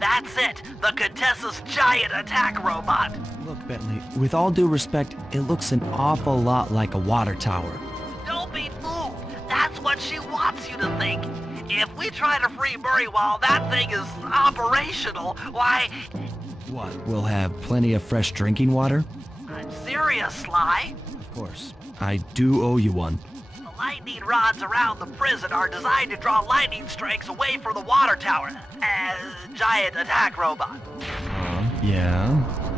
That's it! The Contessa's giant attack robot! Look, Bentley, with all due respect, it looks an awful lot like a water tower. Don't be fooled! That's what she wants you to think! If we try to free Murray while that thing is operational, why... What, we'll have plenty of fresh drinking water? I'm serious, Sly. Of course. I do owe you one. The lightning rods around the prison are designed to draw lightning strikes away from the water tower. Giant attack robot. Yeah?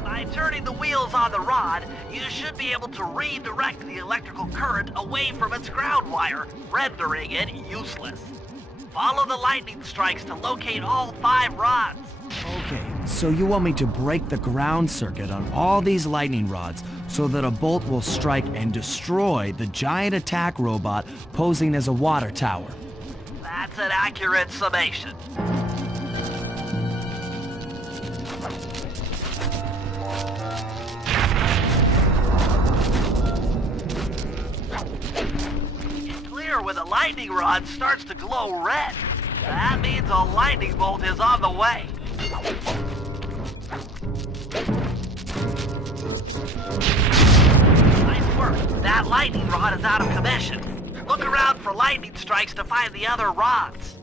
By turning the wheels on the rod, you should be able to redirect the electrical current away from its ground wire, rendering it useless. Follow the lightning strikes to locate all 5 rods. Okay, so you want me to break the ground circuit on all these lightning rods so that a bolt will strike and destroy the giant attack robot posing as a water tower. That's an accurate summation. It's clear when the lightning rod starts to glow red. That means a lightning bolt is on the way. lightning rod is out of commission. Look around for lightning strikes to find the other rods.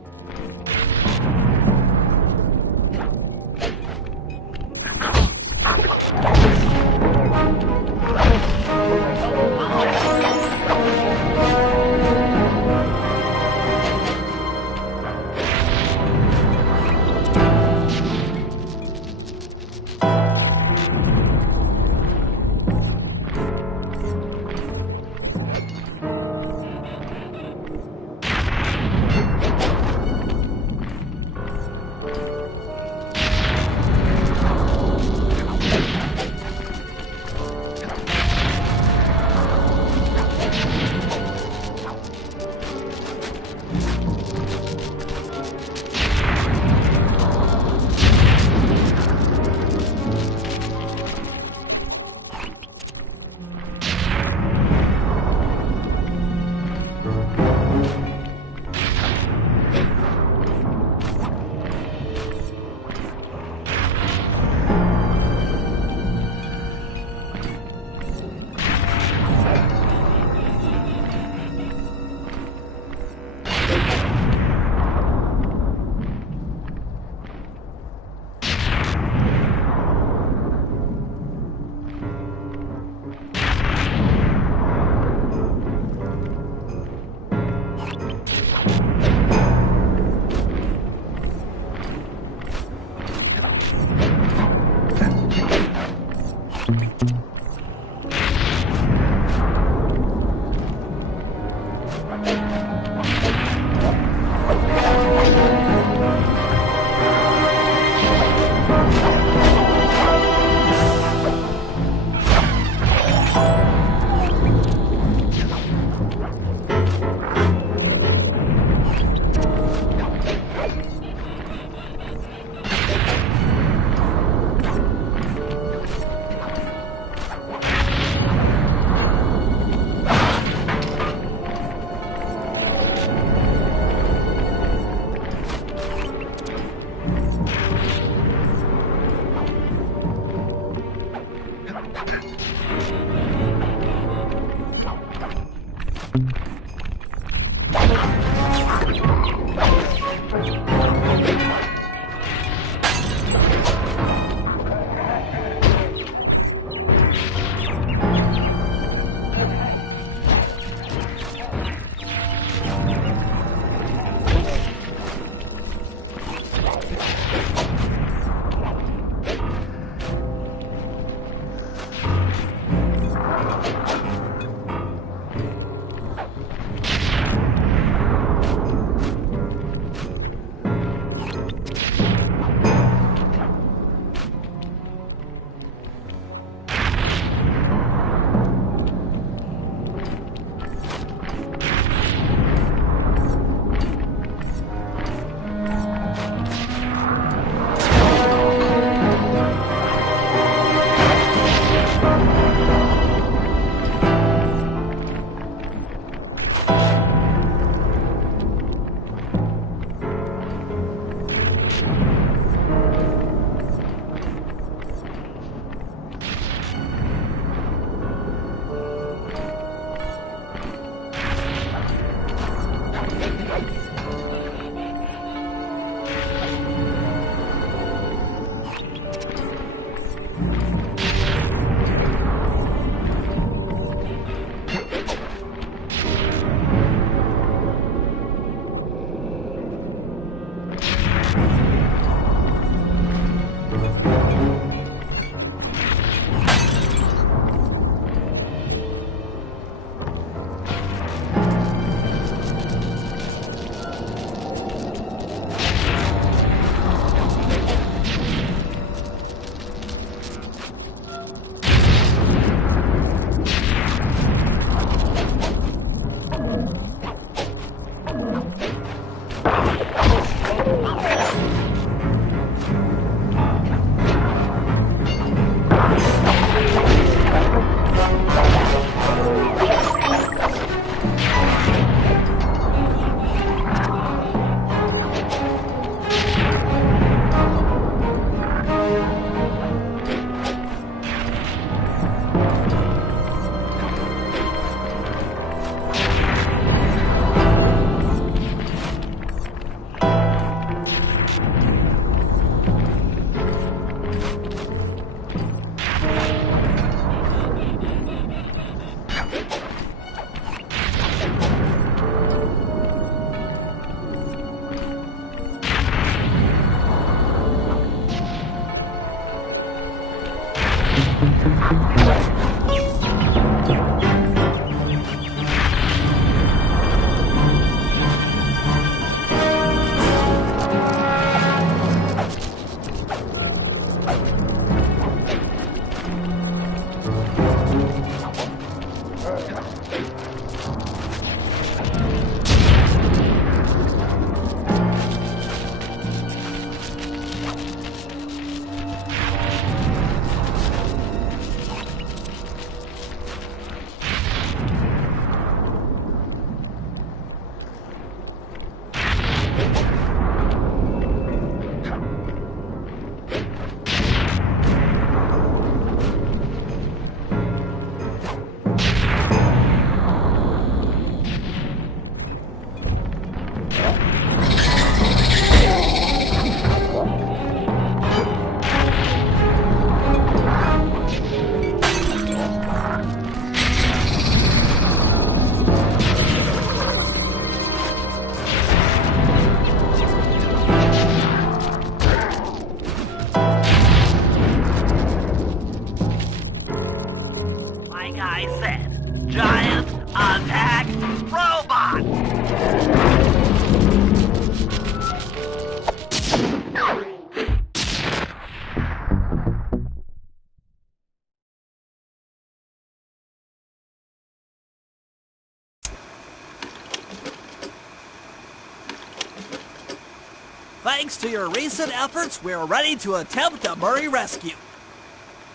Thanks to your recent efforts, we're ready to attempt a Murray rescue.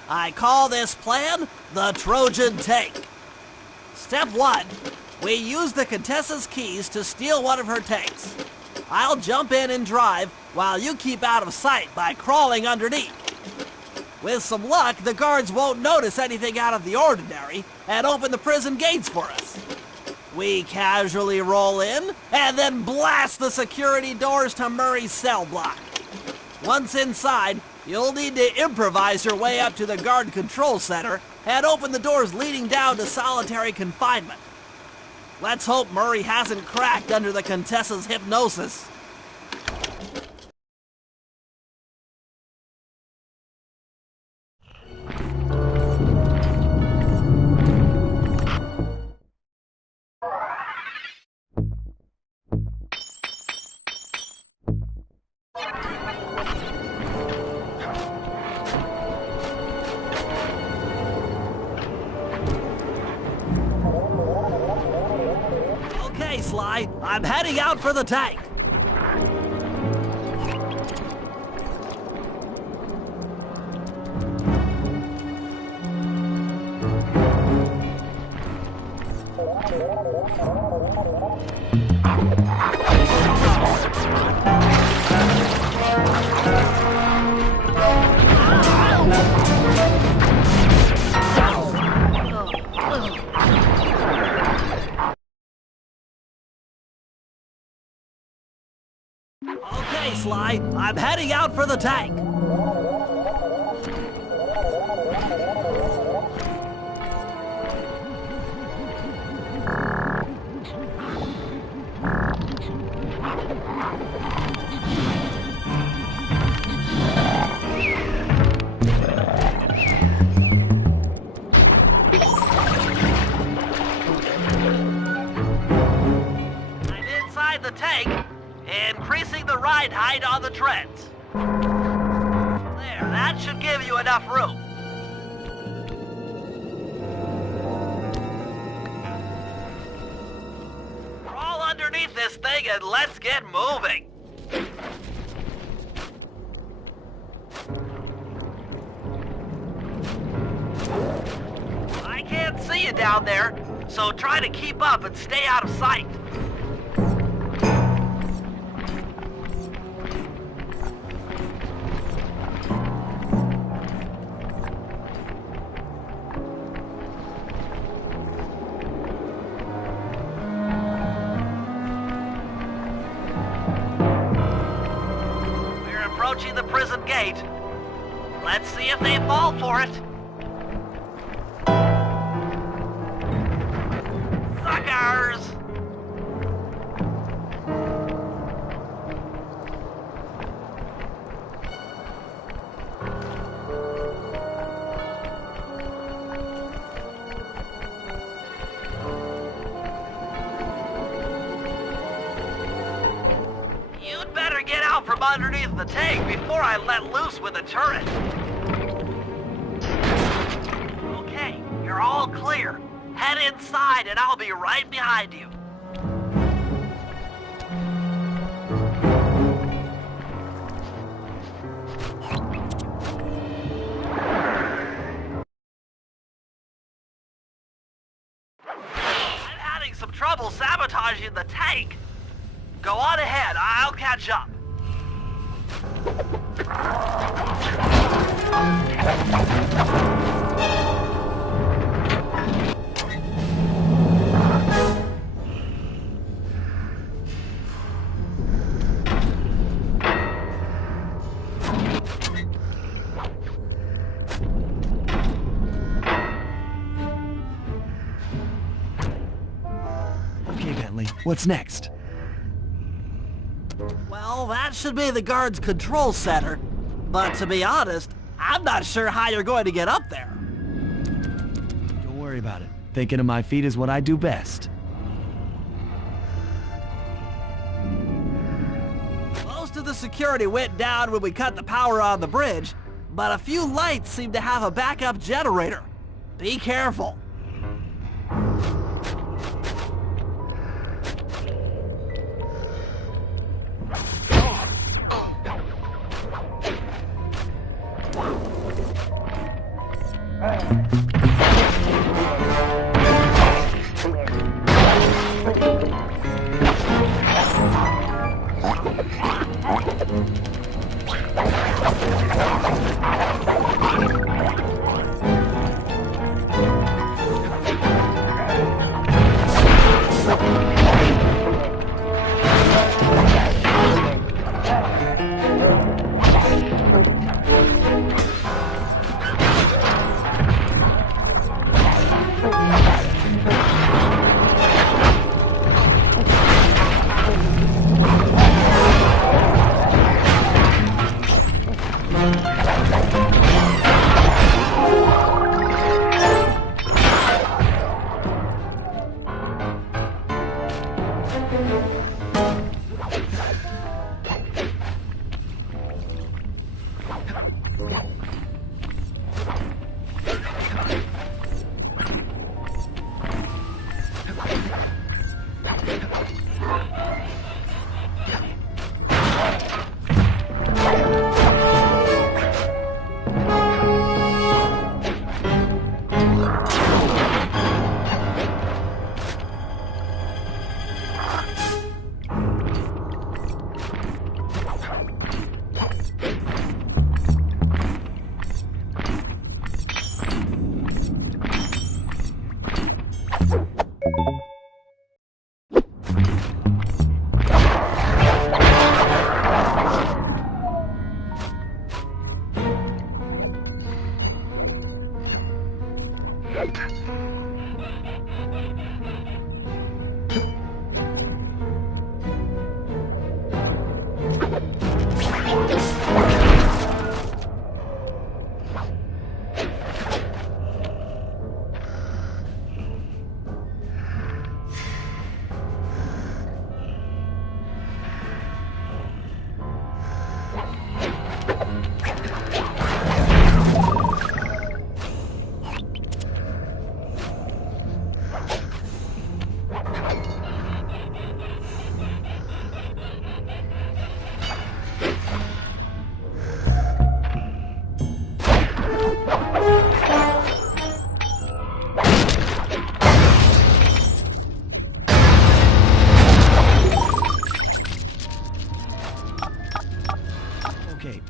I call this plan the Trojan Tank. Step 1. We use the Contessa's keys to steal one of her tanks. I'll jump in and drive while you keep out of sight by crawling underneath. With some luck, the guards won't notice anything out of the ordinary and open the prison gates for us. We casually roll in and then blast the security doors to Murray's cell block. Once inside, you'll need to improvise your way up to the guard control center and open the doors leading down to solitary confinement. Let's hope Murray hasn't cracked under the Contessa's hypnosis. Okay, Sly, I'm heading out for the tank. Okay, Sly, I'm heading out for the tank. I'm inside the tank, increasing the ride height on the treads. There, that should give you enough room. Crawl underneath this thing and let's get moving. I can't see you down there, so try to keep up and stay out of sight. We're approaching the prison gate. Let's see if they fall for it. Suckers! out from underneath the tank before I let loose with the turret. Okay, you're all clear. Head inside and I'll be right behind you. I'm having some trouble sabotaging the tank. Go on ahead, I'll catch up. Okay, Bentley, what's next? Well, that should be the guard's control center. But to be honest, I'm not sure how you're going to get up there. Don't worry about it. Thinking of my feet is what I do best. Most of the security went down when we cut the power on the bridge, but a few lights seem to have a backup generator. Be careful.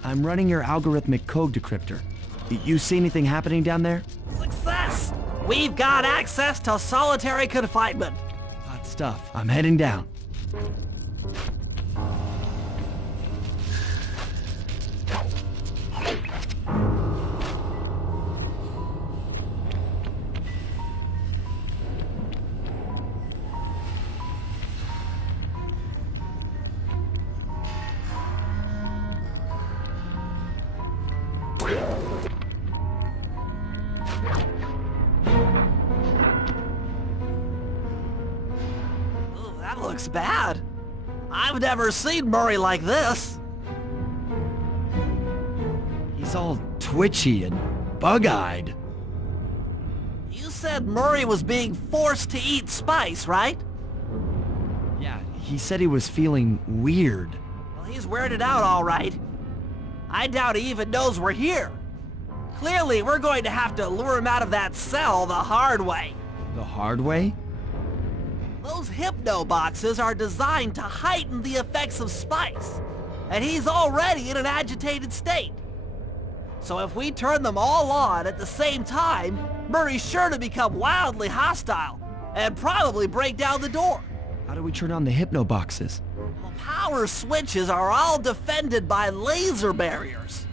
I'm running your algorithmic code decryptor. You see anything happening down there? Success! We've got access to solitary confinement. Hot stuff. I'm heading down. Ooh, that looks bad. I've never seen Murray like this. He's all twitchy and bug-eyed. You said Murray was being forced to eat spice, right? Yeah, he said he was feeling weird. Well, he's weirded out all right. I doubt he even knows we're here. Clearly, we're going to have to lure him out of that cell the hard way. The hard way? Those hypno boxes are designed to heighten the effects of spice, and he's already in an agitated state. So if we turn them all on at the same time, Murray's sure to become wildly hostile and probably break down the door. How do we turn on the hypno boxes? The power switches are all defended by laser barriers.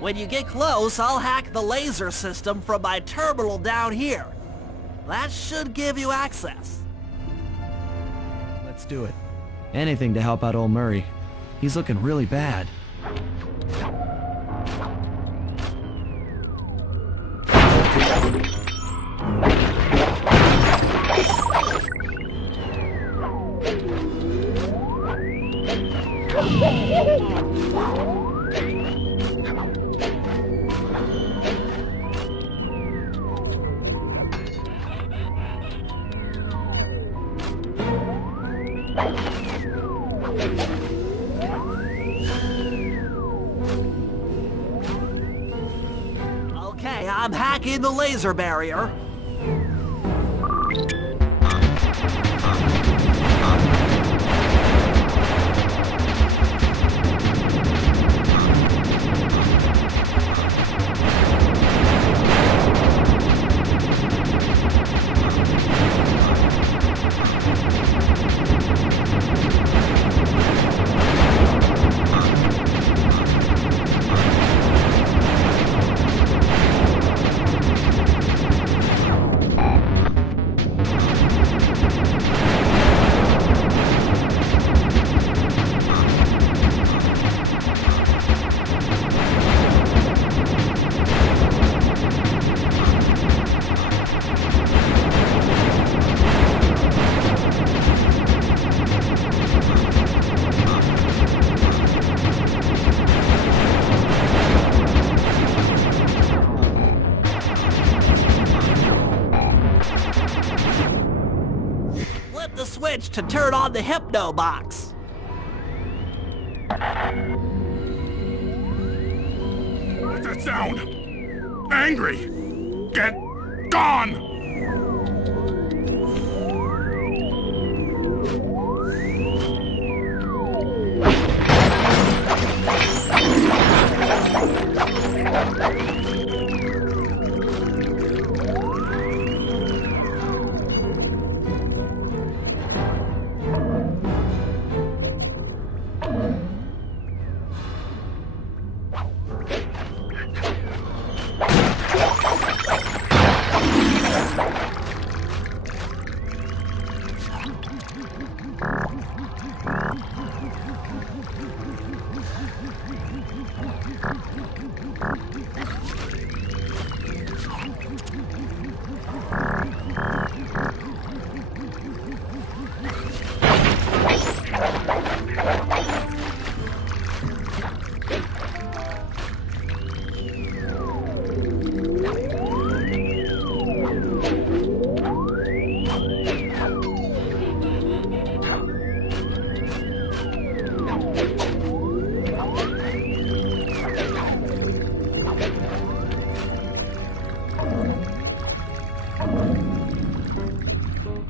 When you get close, I'll hack the laser system from my terminal down here. That should give you access. Let's do it. Anything to help out old Murray. He's looking really bad. Okay, I'm hacking the laser barrier. Switch to turn on the hypno box. What's that sound? Angry! Get gone!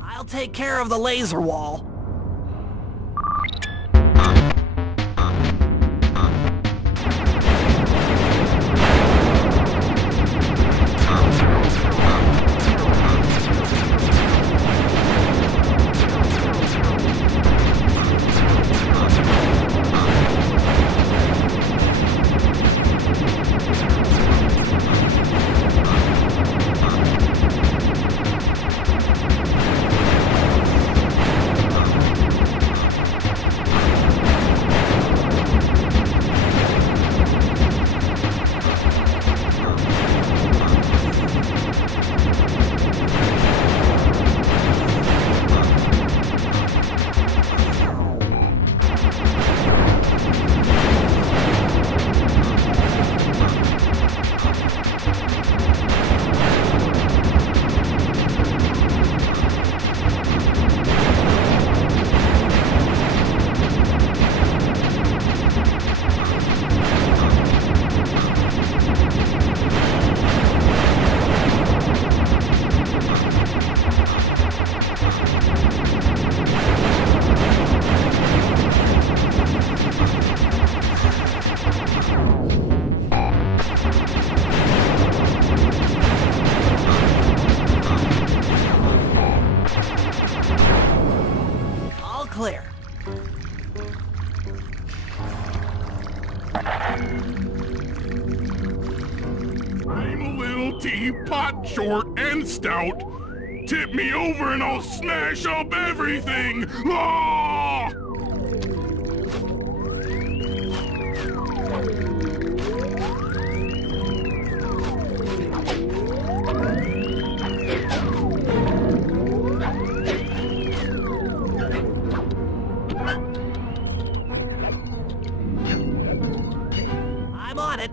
I'll take care of the laser wall. hot, short, and stout. Tip me over and I'll smash up everything! Ah! I'm on it.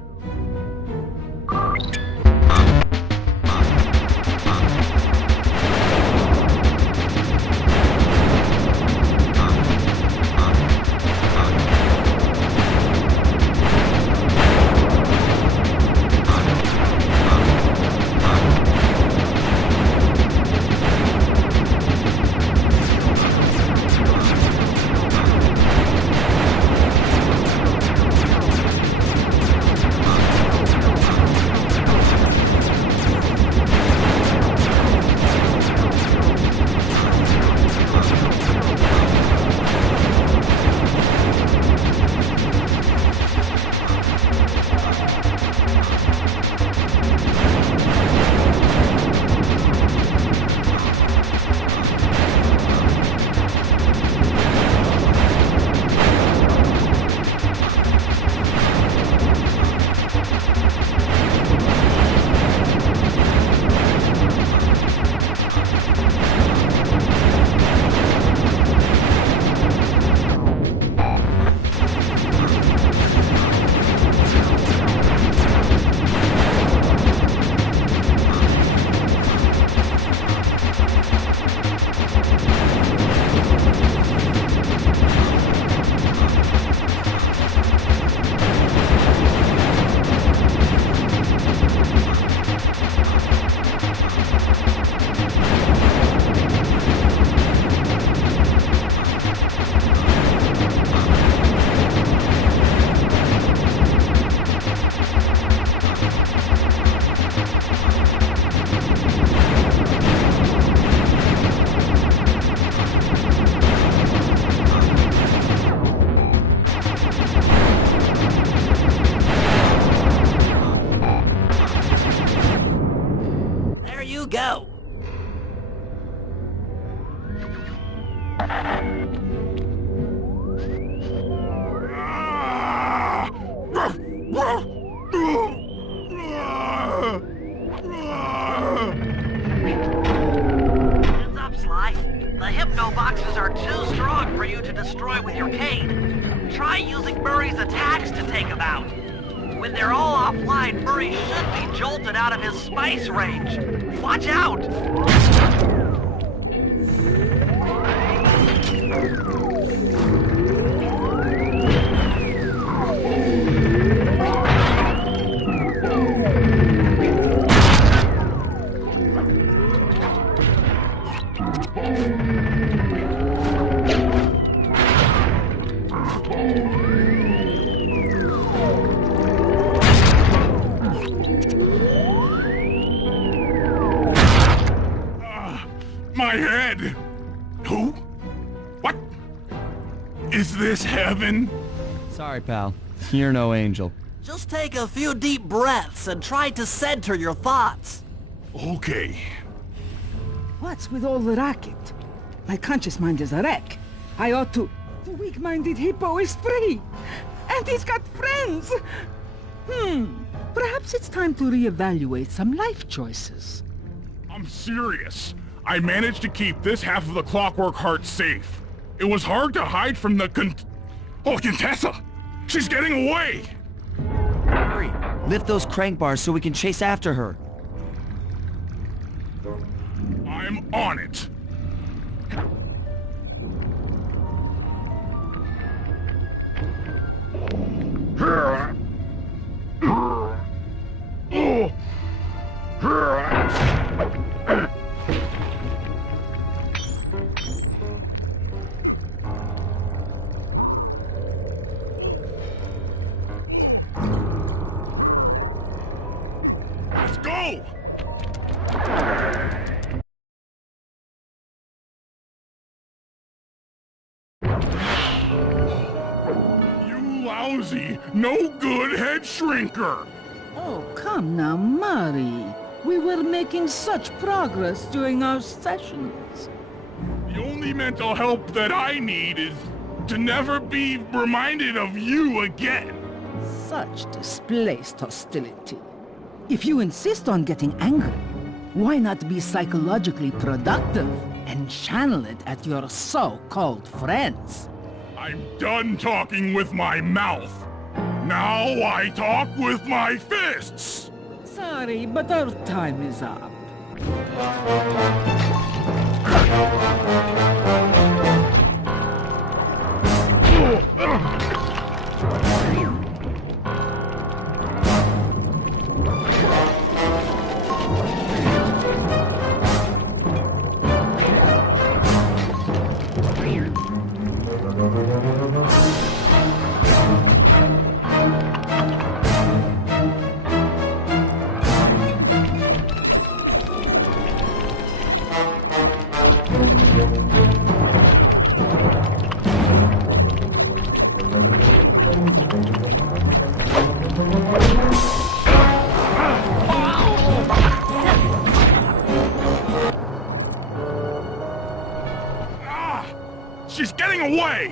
Go. Heads up, Sly. The hypno boxes are too strong for you to destroy with your cane. Try using Murray's attacks to take them out. When they're all offline, Murray should be jolted out of his spice range. Watch out! My head! Who? What? Is this heaven? Sorry, pal. You're no angel. Just take a few deep breaths and try to center your thoughts. Okay. What's with all the racket? My conscious mind is a wreck. I ought to... The weak-minded hippo is free! And he's got friends! Perhaps it's time to reevaluate some life choices. I'm serious. I managed to keep this half of the Clockwork Heart safe. It was hard to hide from the Contessa! She's getting away! Hurry! Lift those crank bars so we can chase after her. I'm on it. Let's go! You lousy, no good head shrinker! Oh, come now, Murray. We were making such progress during our sessions. The only mental help that I need is to never be reminded of you again. Such displaced hostility. If you insist on getting angry, why not be psychologically productive and channel it at your so-called friends? I'm done talking with my mouth. Now I talk with my fists. Sorry, but our time is up. She's getting away!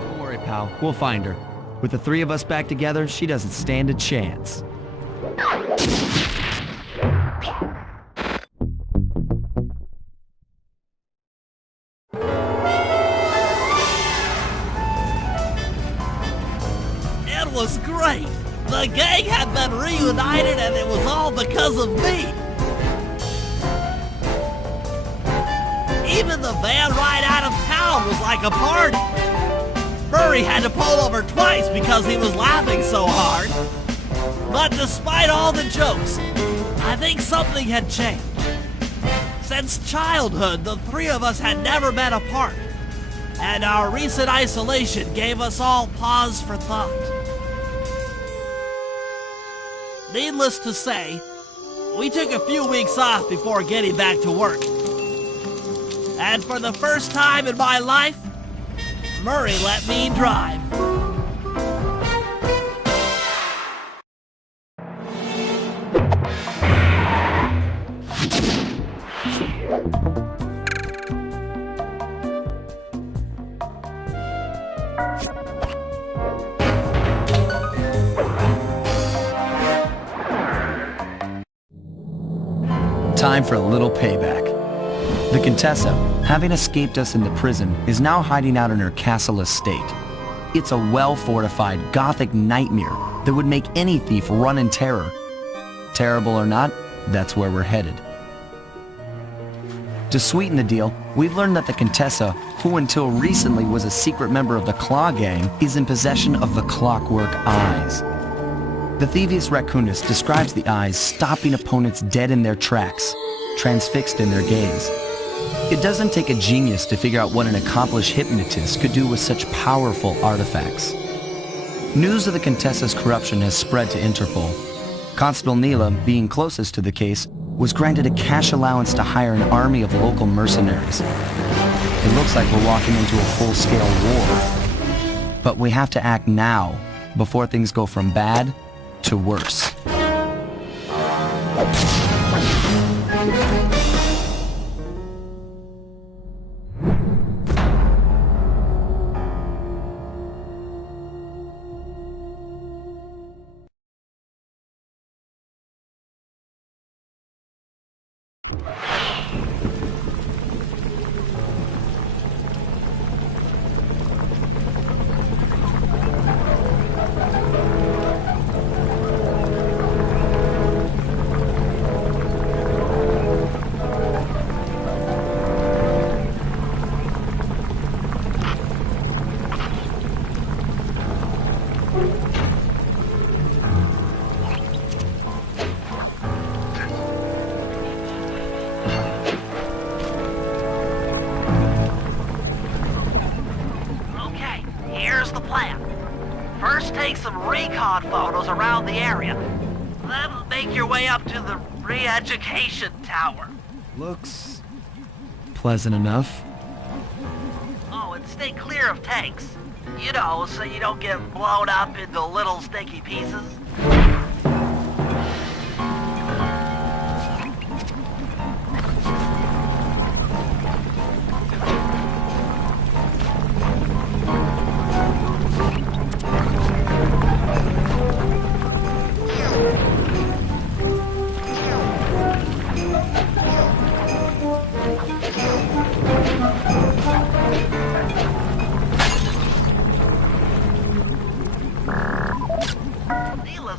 Don't worry, pal. We'll find her. With the three of us back together, she doesn't stand a chance. It was great! The gang had been reunited and it was all because of me! Even the van ride out of town was like a party! Murray had to pull over twice because he was laughing so hard. But despite all the jokes, I think something had changed. Since childhood, the three of us had never been apart, and our recent isolation gave us all pause for thought. Needless to say, we took a few weeks off before getting back to work. And for the first time in my life, Murray let me drive. Time for a little payback. The Contessa, having escaped us into prison, is now hiding out in her castle estate. It's a well-fortified Gothic nightmare that would make any thief run in terror. Terrible or not, that's where we're headed. To sweeten the deal, we've learned that the Contessa, who until recently was a secret member of the Claw Gang, is in possession of the Clockwork Eyes. The Thievius Raccoonus describes the eyes stopping opponents dead in their tracks, transfixed in their gaze. It doesn't take a genius to figure out what an accomplished hypnotist could do with such powerful artifacts. News of the Contessa's corruption has spread to Interpol. Constable Neela, being closest to the case, was granted a cash allowance to hire an army of local mercenaries. It looks like we're walking into a full-scale war. But we have to act now, before things go from bad to worse. First, take some recon photos around the area. Then make your way up to the re-education tower. Looks pleasant enough. Oh, and stay clear of tanks. You know, so you don't get blown up into little sticky pieces.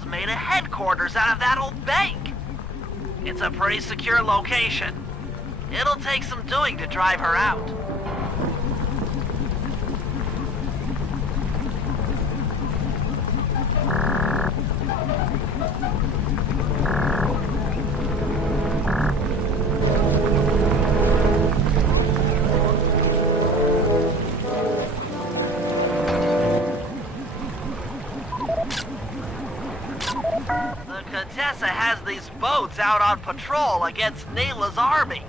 Made a headquarters out of that old bank. It's a pretty secure location. It'll take some doing to drive her out. Contessa has these boats out on patrol against Neela's army.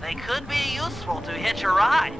They could be useful to hitch a ride.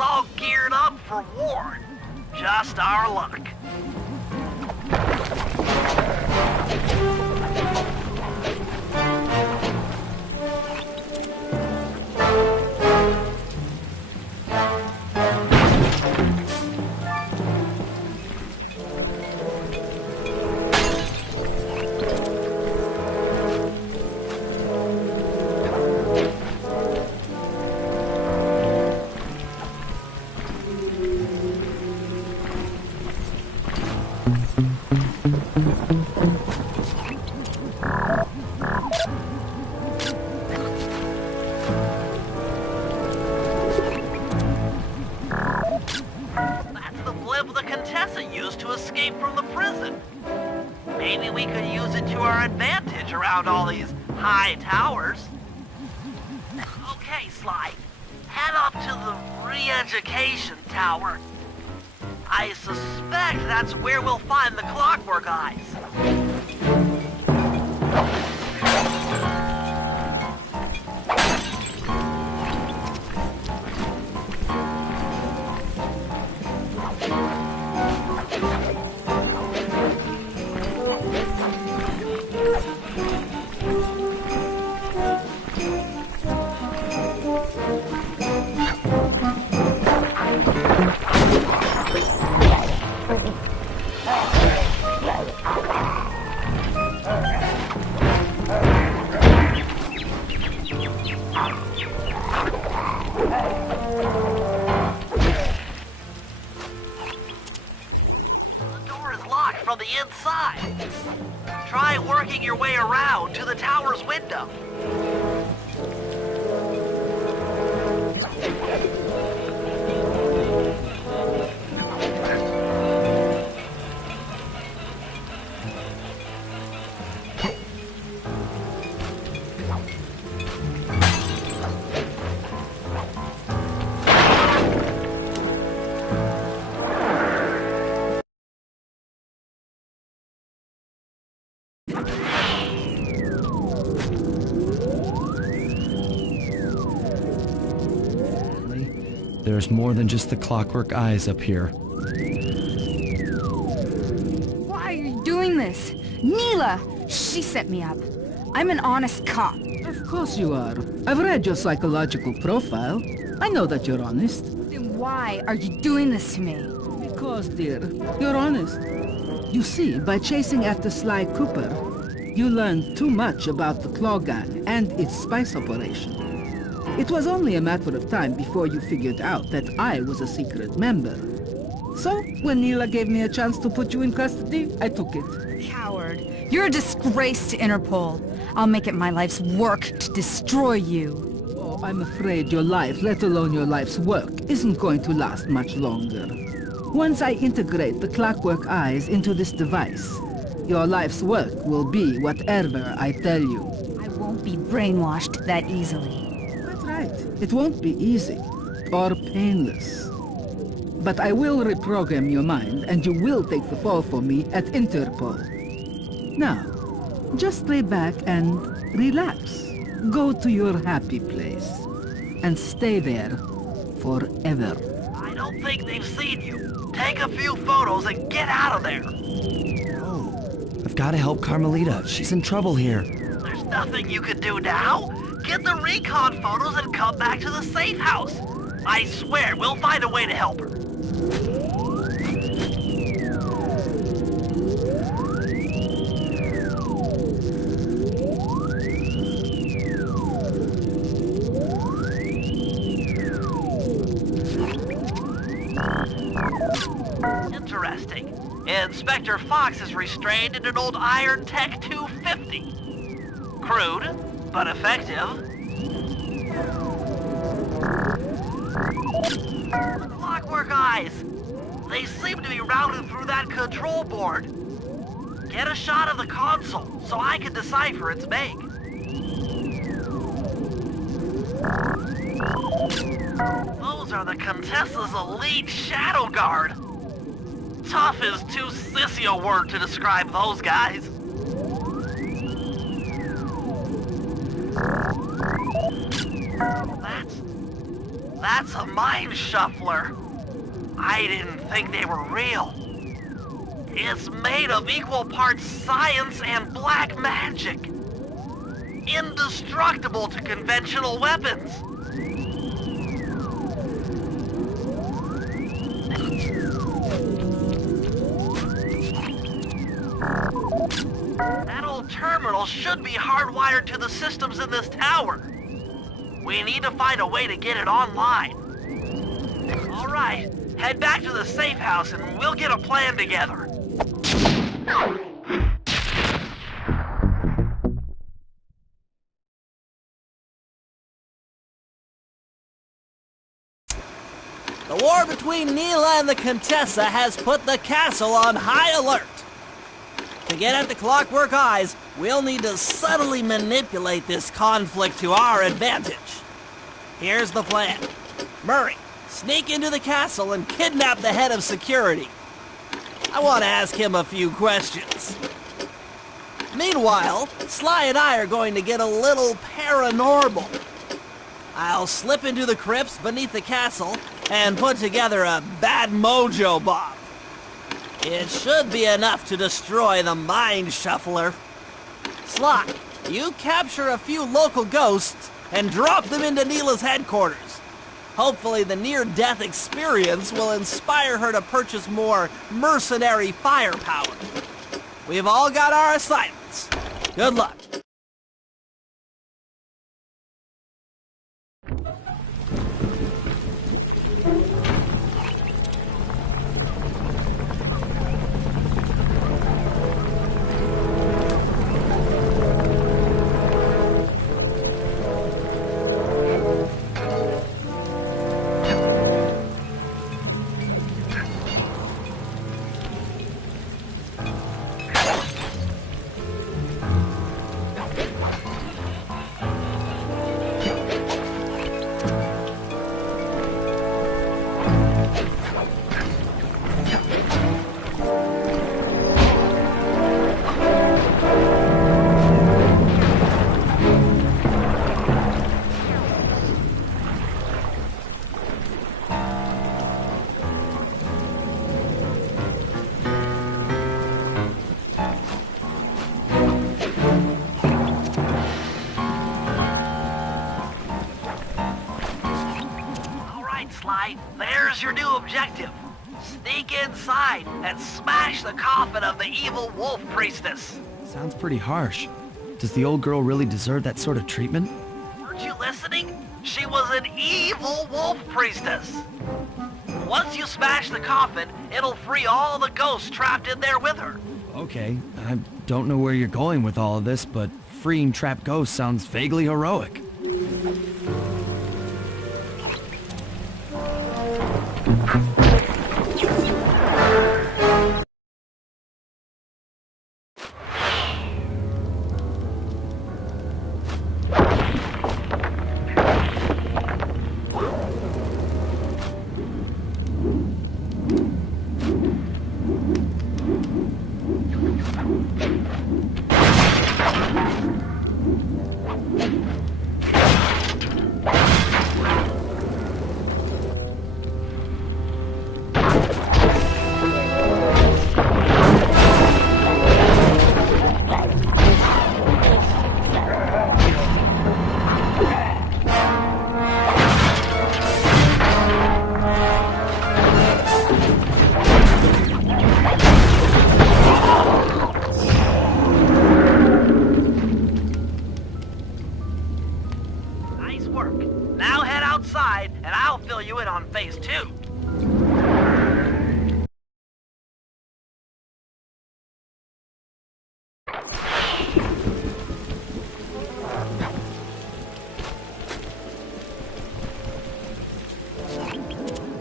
All geared up for war. Just our luck. The Contessa used to escape from the prison. Maybe we could use it to our advantage around all these high towers. Okay, Sly. Head up to the re-education tower. I suspect that's where we'll find the Clockwork Eyes. From the inside. Try working your way around to the tower's window. There's more than just the Clockwork Eyes up here. Why are you doing this? Neela! She set me up. I'm an honest cop. Of course you are. I've read your psychological profile. I know that you're honest. Then why are you doing this to me? Because, dear, you're honest. You see, by chasing after Sly Cooper, You learned too much about the Claw Gang and its spice operation. It was only a matter of time before you figured out that I was a secret member. So, when Neela gave me a chance to put you in custody, I took it. Coward. You're a disgrace to Interpol. I'll make it my life's work to destroy you. Oh, I'm afraid your life, let alone your life's work, isn't going to last much longer. Once I integrate the clockwork eyes into this device, your life's work will be whatever I tell you. I won't be brainwashed that easily. That's right. It won't be easy or painless. But I will reprogram your mind, and you will take the fall for me at Interpol. Now, just lay back and relax. Go to your happy place, and stay there forever. I don't think they've seen you. Take a few photos and get out of there. I've got to help Carmelita. She's in trouble here. There's nothing you can do now. Get the recon photos and come back to the safe house. I swear, we'll find a way to help her. Interesting. Inspector Fox is restrained in an old Iron Tech 250. Crude, but effective. The clockwork eyes. They seem to be routed through that control board. Get a shot of the console so I can decipher its make. Those are the Contessa's elite shadow guard. Tough is too sissy a word to describe those guys. That's a mind shuffler. I didn't think they were real. It's made of equal parts science and black magic. Indestructible to conventional weapons. That old terminal should be hardwired to the systems in this tower. We need to find a way to get it online. All right, head back to the safe house and we'll get a plan together. The war between Neela and the Contessa has put the castle on high alert. To get at the clockwork eyes, we'll need to subtly manipulate this conflict to our advantage. Here's the plan. Murray, sneak into the castle and kidnap the head of security. I want to ask him a few questions. Meanwhile, Sly and I are going to get a little paranormal. I'll slip into the crypts beneath the castle and put together a bad mojo bomb. It should be enough to destroy the mind shuffler. Sly, you capture a few local ghosts and drop them into Neela's headquarters. Hopefully the near-death experience will inspire her to purchase more mercenary firepower. We've all got our assignments. Good luck. There's your new objective. Sneak inside and smash the coffin of the evil wolf priestess. Sounds pretty harsh. Does the old girl really deserve that sort of treatment? Weren't you listening? She was an evil wolf priestess. Once you smash the coffin, it'll free all the ghosts trapped in there with her. Okay, I don't know where you're going with all of this, but freeing trapped ghosts sounds vaguely heroic. On phase 2.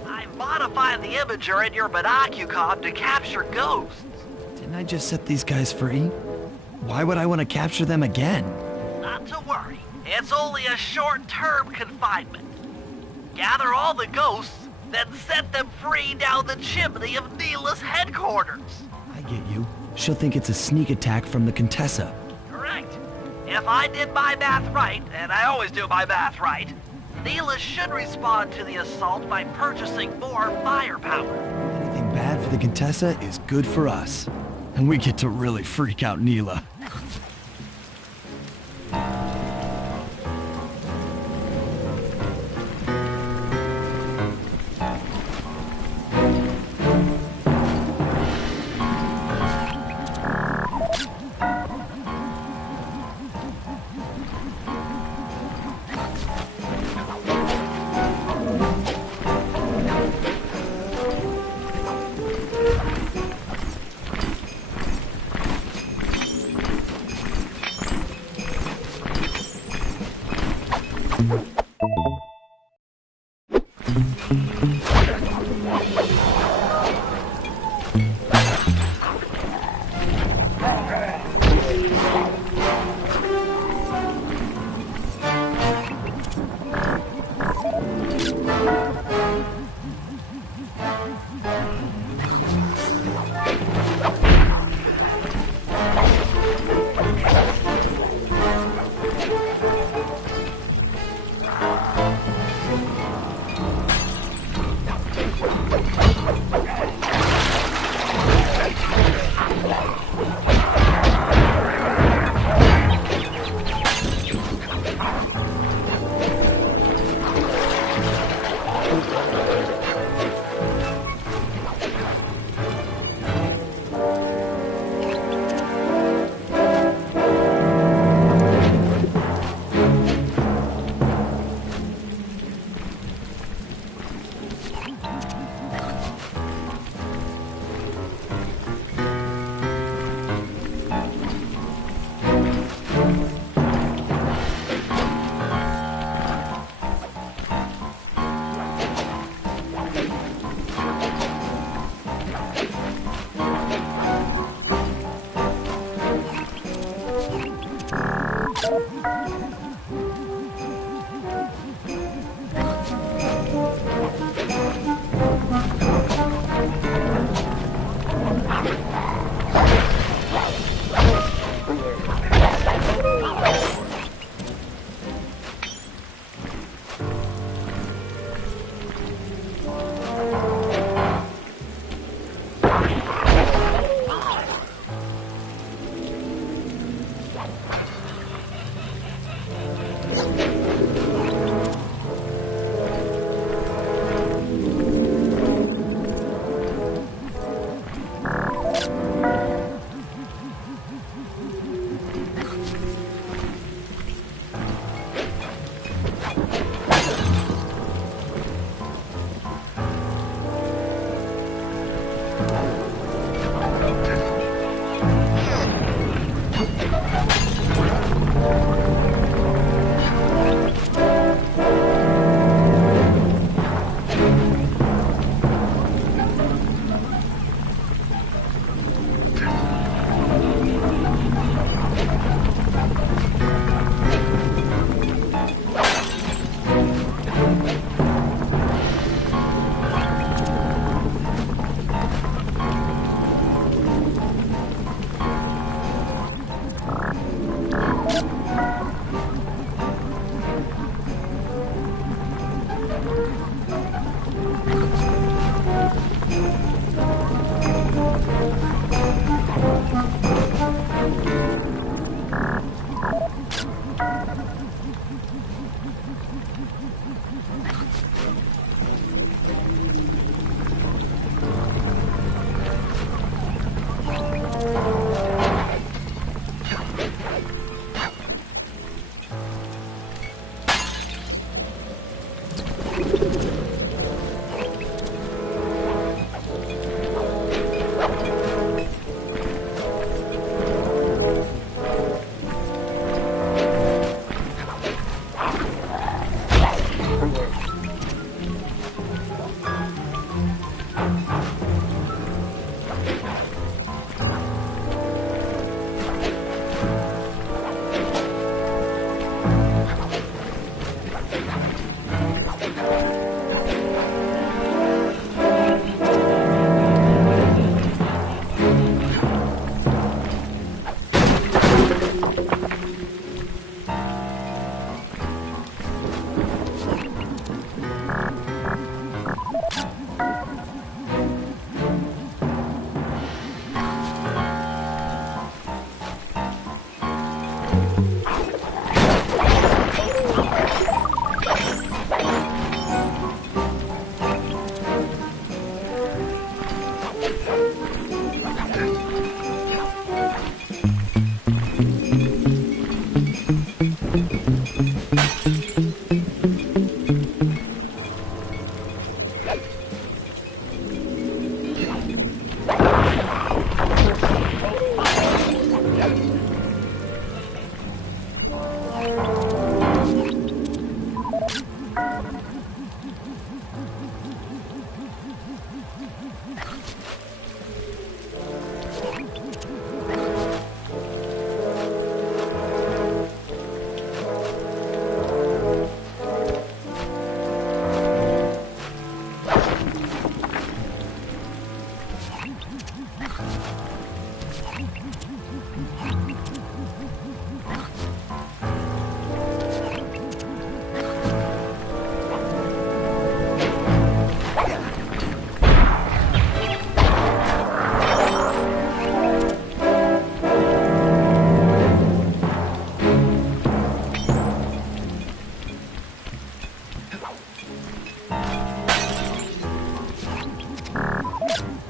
I modified the imager in your binocucom to capture ghosts. Didn't I just set these guys free? Why would I want to capture them again? Not to worry. It's only a short-term confinement. Gather all the ghosts, then set them free down the chimney of Neela's headquarters. I get you. She'll think it's a sneak attack from the Contessa. Correct. If I did my math right, and I always do my math right, Neela should respond to the assault by purchasing more firepower. Anything bad for the Contessa is good for us. And we get to really freak out Neela.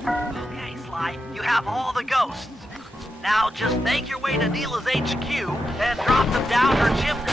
Okay, Sly, you have all the ghosts. Now just make your way to Neela's HQ and drop them down her chimney.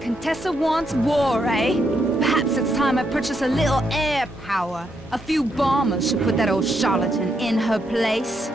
Contessa wants war, eh? Perhaps it's time I purchase a little air power. A few bombers should put that old charlatan in her place.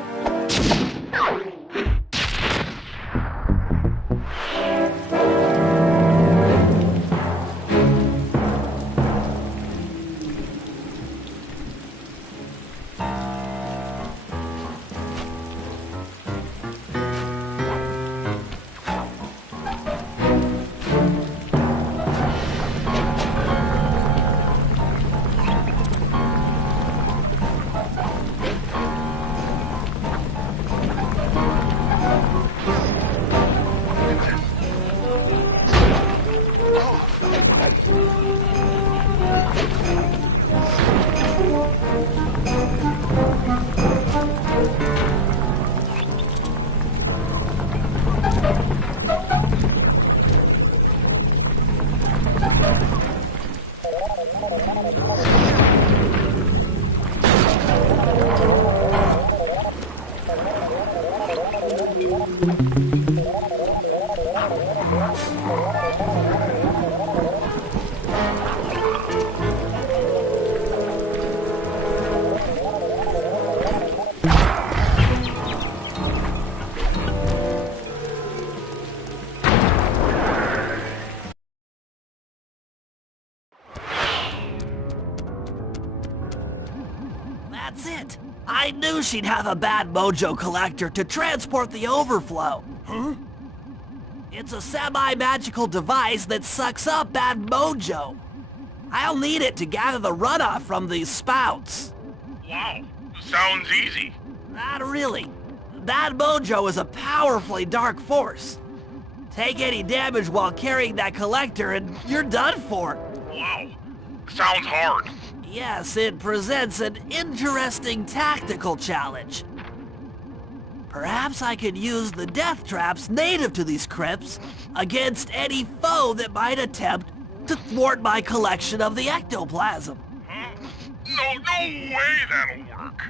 That's it! I knew she'd have a bad mojo collector to transport the overflow. Huh? It's a semi-magical device that sucks up bad mojo. I'll need it to gather the runoff from these spouts. Wow, sounds easy. Not really. Bad mojo is a powerfully dark force. Take any damage while carrying that collector and you're done for. Wow, sounds hard. Yes, it presents an interesting tactical challenge. Perhaps I could use the death traps native to these crypts against any foe that might attempt to thwart my collection of the ectoplasm. Huh? No way that'll work.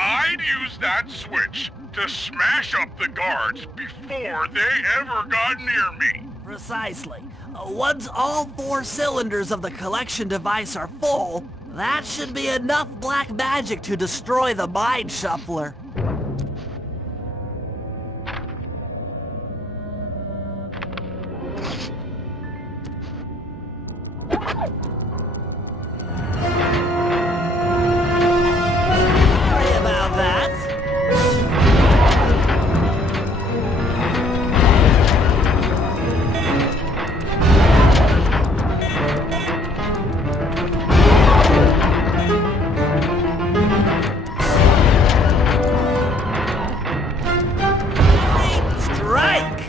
I'd use that switch to smash up the guards before they ever got near me. Precisely. Once all 4 cylinders of the collection device are full, that should be enough black magic to destroy the Mind Shuffler. Sorry about that. Strike!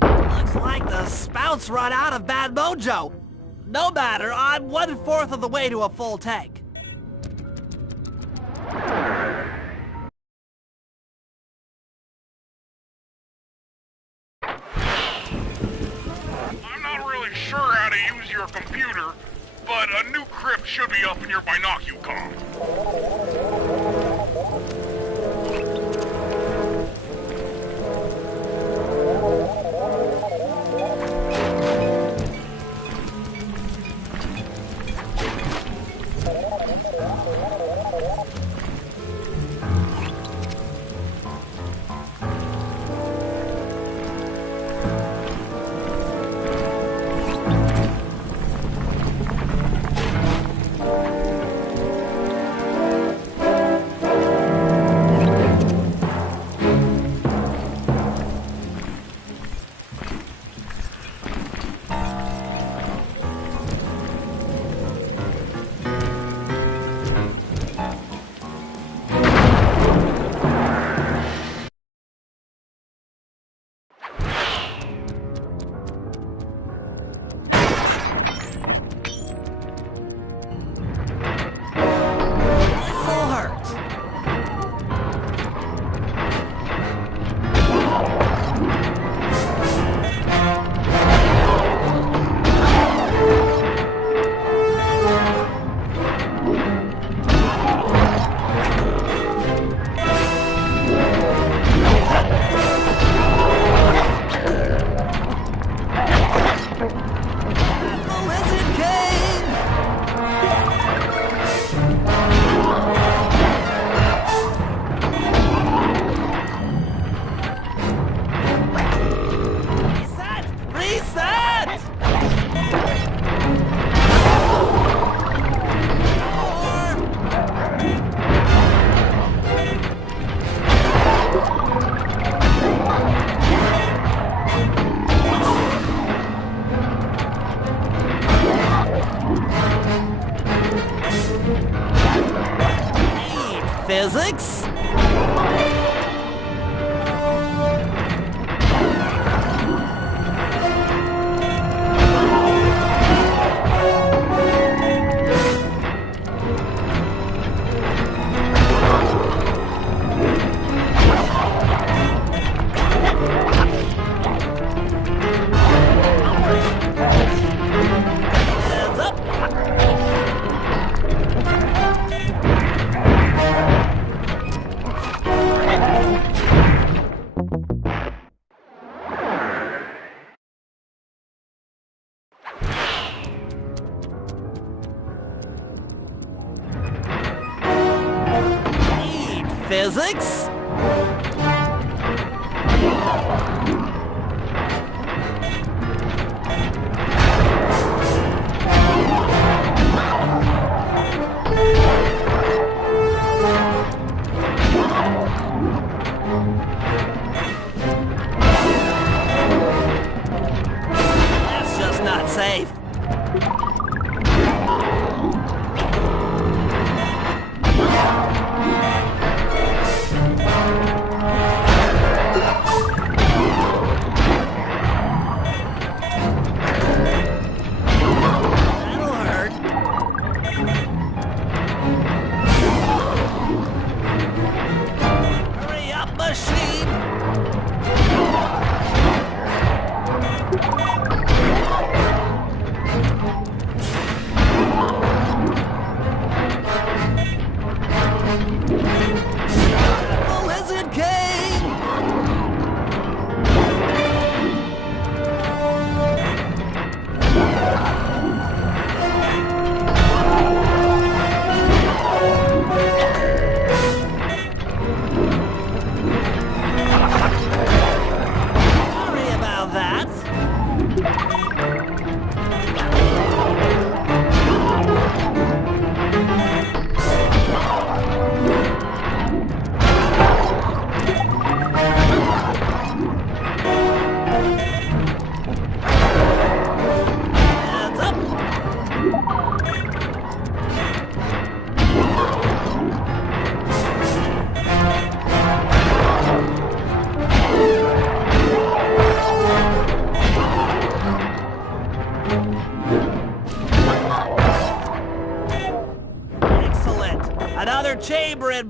Looks like the spout's run out of bad mojo. No matter, I'm 1/4 of the way to a full tank. I'm not really sure how to use your computer, but a new crypt should be up in your binocucom. This'll hurt. The Lizard King! Reset! Reset! Need physics? Heads up! Need physics? That's just not safe.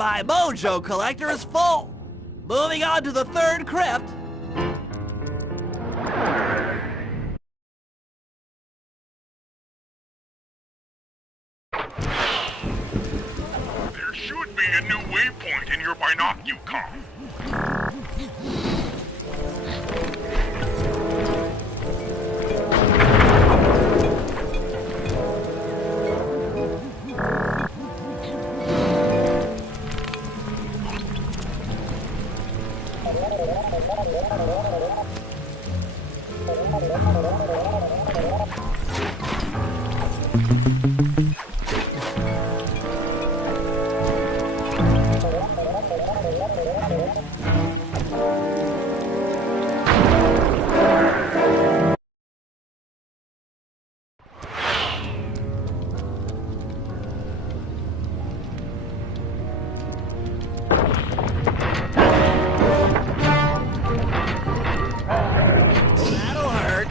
and my mojo collector is full. Moving on to the third crypt. There should be a new waypoint in your binocucom. That'll hurt.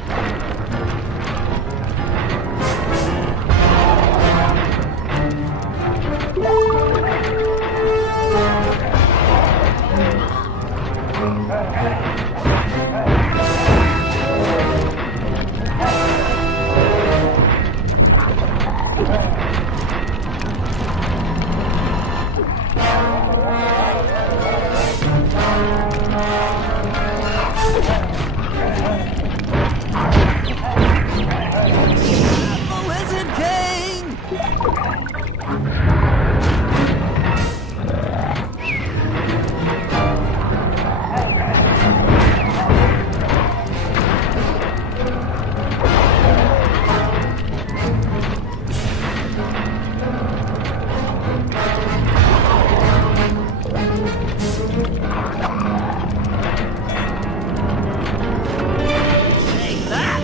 Lizard King! Take that!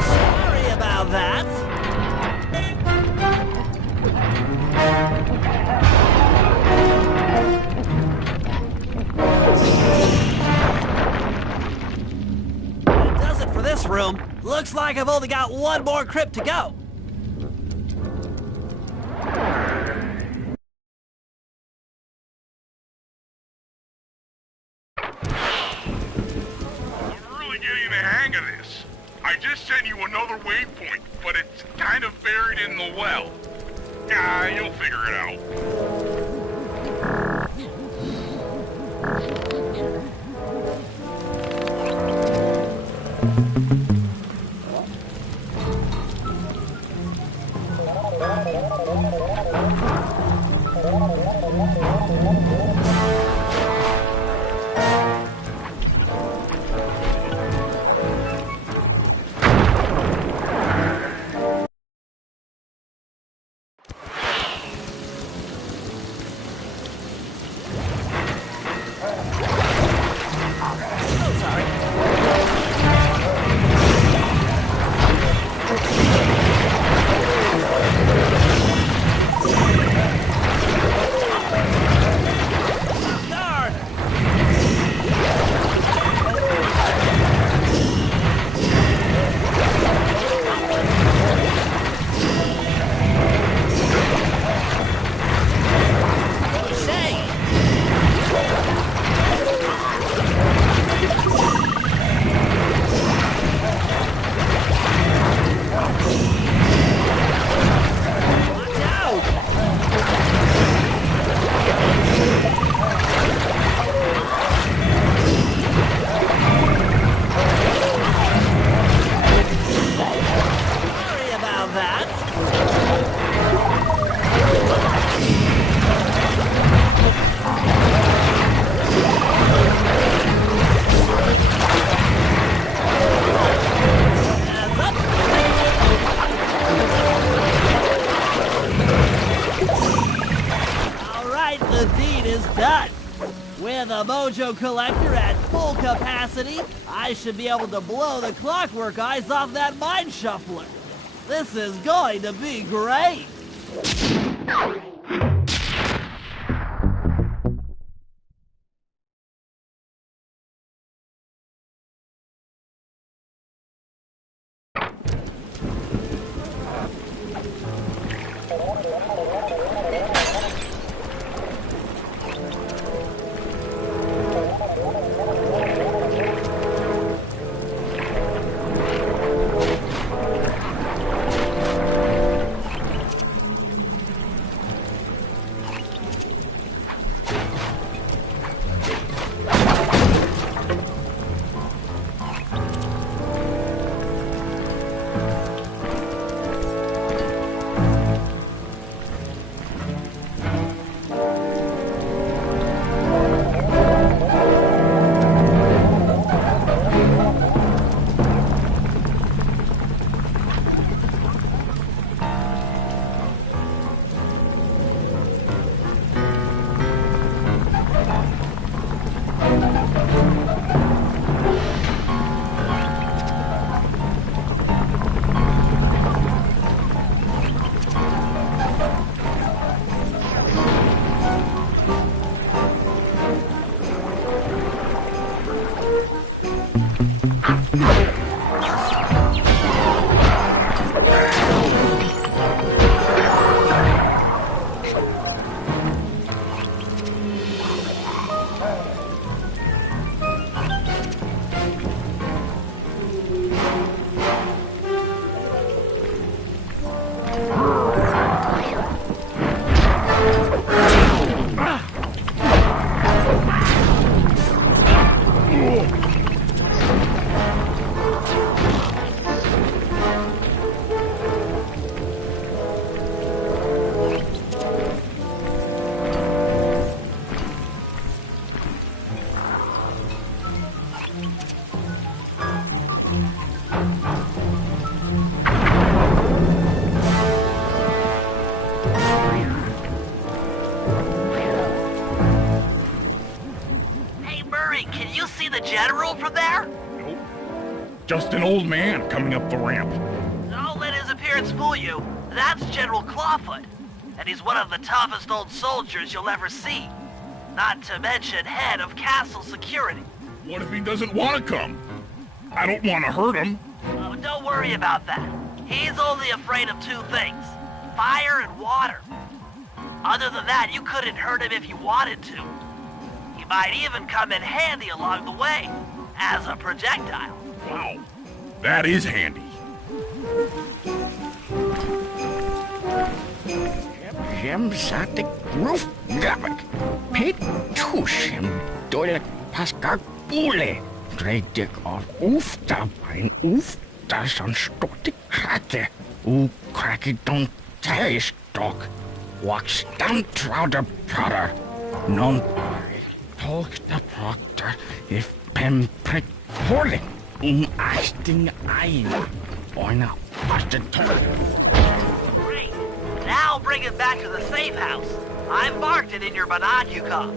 Sorry about that. That does it for this room. Looks like I've only got one more crypt to go. I'm really getting the hang of this. I just sent you another waypoint, but it's kind of buried in the well. Yeah, you'll figure it out. Oh, sorry. Guard! Say! Watch out! Sorry about that. Hands up. All right, the deed is done. With a mojo collector at full capacity, I should be able to blow the clockwork eyes off that mine shuffler. This is going to be great! Can you see the General from there? Nope. Just an old man coming up the ramp. Don't let his appearance fool you. That's General Clawfoot. And he's one of the toughest old soldiers you'll ever see. Not to mention head of castle security. What if he doesn't want to come? I don't want to hurt him. Oh, don't worry about that. He's only afraid of two things. Fire and water. Other than that, you couldn't hurt him if you wanted to. He might even come in handy along the way, as a projectile. Wow, that is handy. Hem satte roofgavik. Pet tushem doilek paskar bule. Dreidig of oofta ein oofta son stotti kratte. O cracky don't taste dog. Walks down trouder prodder. Non talk the proctor if pem prick holding. Asting ein. Oina asted talk. Great. Now bring it back to the safe house. I've marked it in your binocular.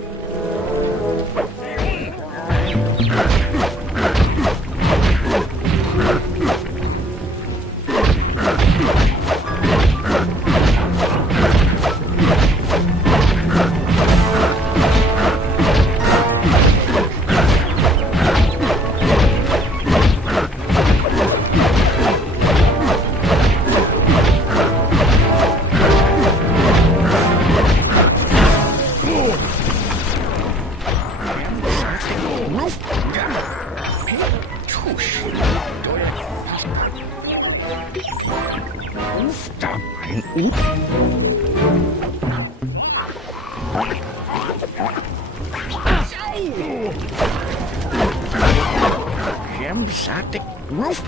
Static roof.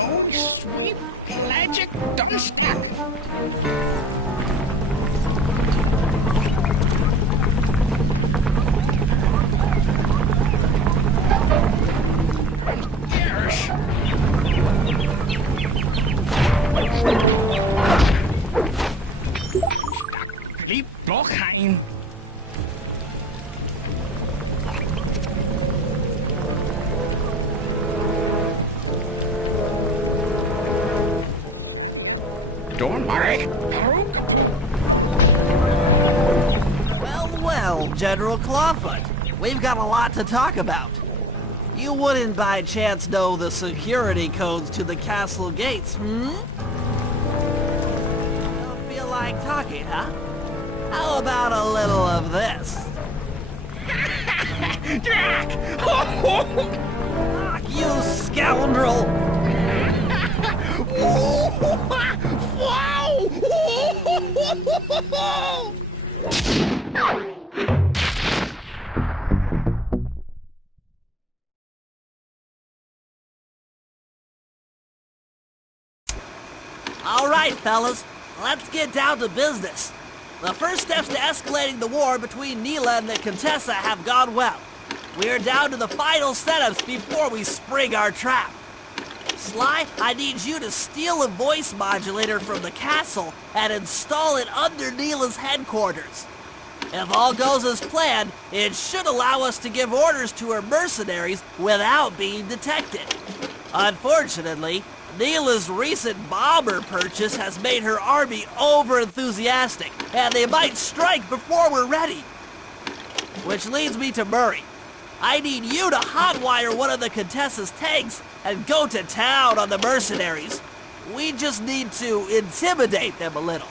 Oh, sweet magic don't stack. Leap block hein. don't worry. Well, General Clawfoot, we've got a lot to talk about. You wouldn't by chance know the security codes to the castle gates, Don't feel like talking, huh? How about a little of this? Jack! You scoundrel! Wow! All right, fellas, let's get down to business. The first steps to escalating the war between Neela and the Contessa have gone well. We're down to the final setups before we spring our trap. Sly, I need you to steal a voice modulator from the castle and install it under Neela's headquarters. If all goes as planned, it should allow us to give orders to her mercenaries without being detected. Unfortunately, Neela's recent bomber purchase has made her army over-enthusiastic, and they might strike before we're ready. Which leads me to Murray. I need you to hotwire one of the Contessa's tanks and go to town on the mercenaries. We just need to intimidate them a little.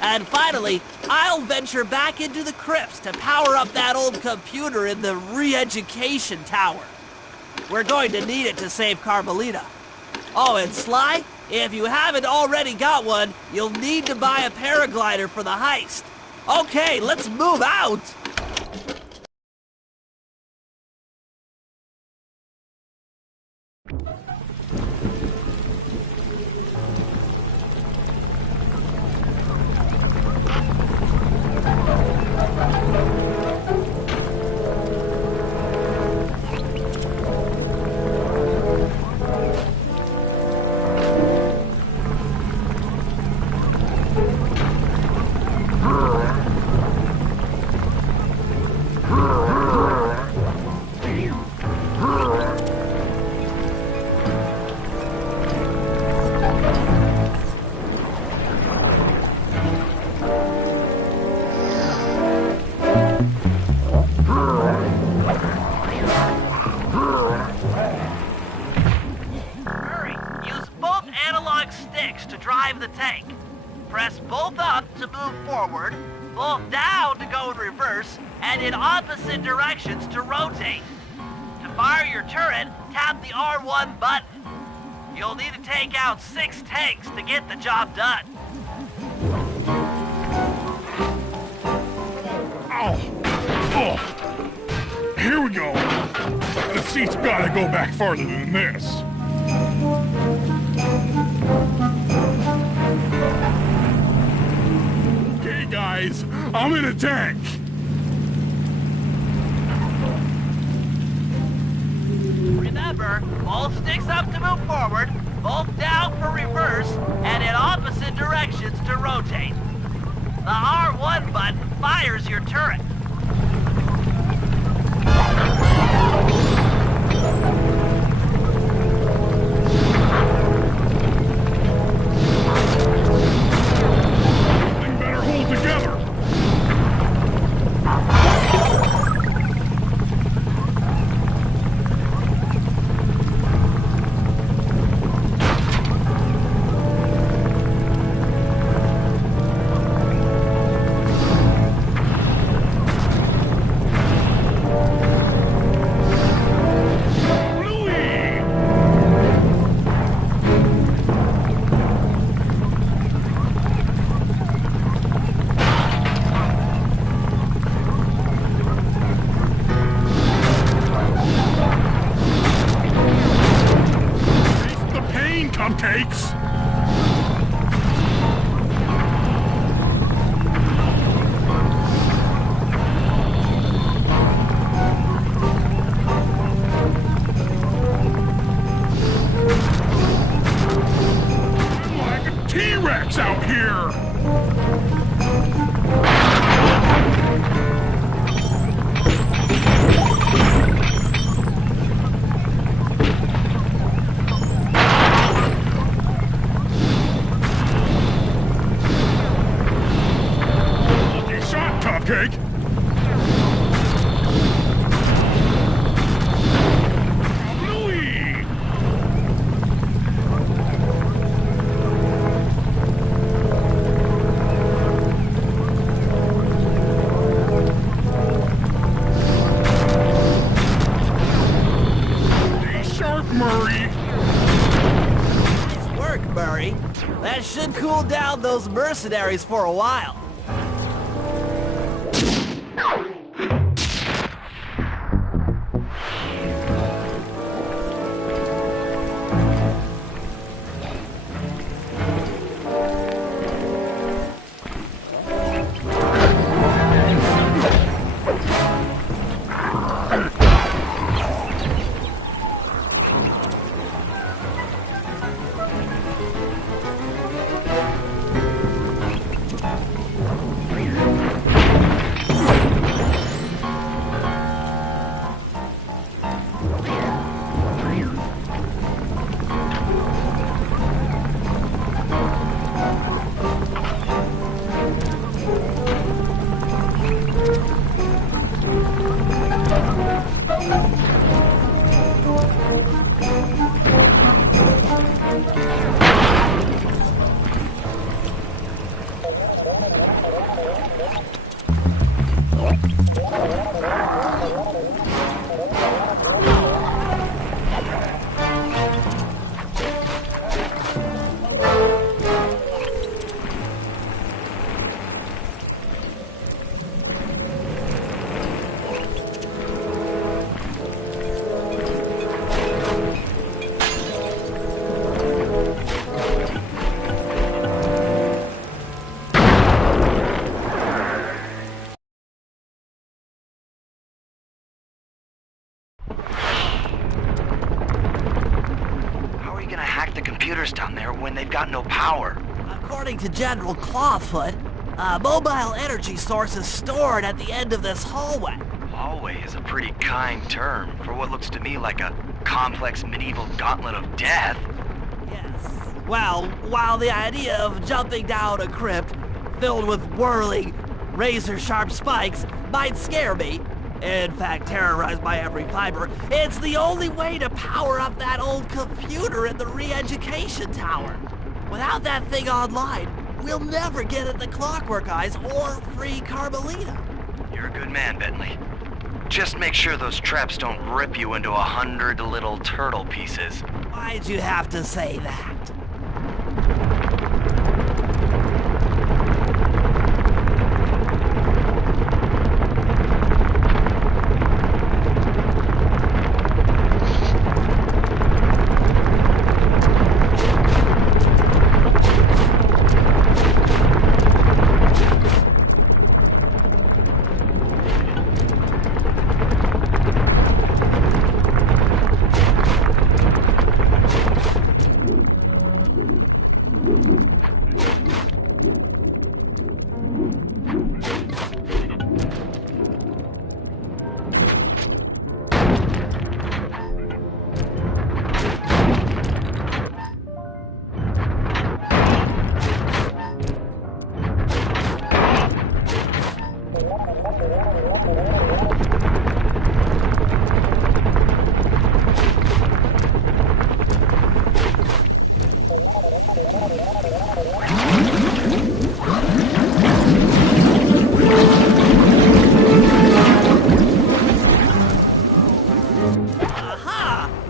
And finally, I'll venture back into the crypts to power up that old computer in the re-education tower. We're going to need it to save Carmelita. Oh, and Sly, if you haven't already got one, you'll need to buy a paraglider for the heist. Okay, let's move out! drive the tank. Press both up to move forward, both down to go in reverse, and in opposite directions to rotate. To fire your turret, tap the R1 button. You'll need to take out 6 tanks to get the job done. Oh. Here we go. The seat's gotta go back farther than this. Okay, guys, I'm in a tank. Remember, both sticks up to move forward, both down for reverse, and in opposite directions to rotate. The R1 button fires your turret. Something better hold together. Cupcakes! I'm like a T-Rex out here! That should cool down those mercenaries for a while. Down there when they've got no power. According to General Clawfoot, a mobile energy source is stored at the end of this hallway. Hallway is a pretty kind term for what looks to me like a complex medieval gauntlet of death. Yes. Well, while the idea of jumping down a crypt filled with whirling, razor-sharp spikes might scare me, in fact terrorize my every fiber, it's the only way to power up that old computer in the re-education tower. Without that thing online, we'll never get at the Clockwork Eyes or free Carmelita. You're a good man, Bentley. Just make sure those traps don't rip you into 100 little turtle pieces. Why'd you have to say that?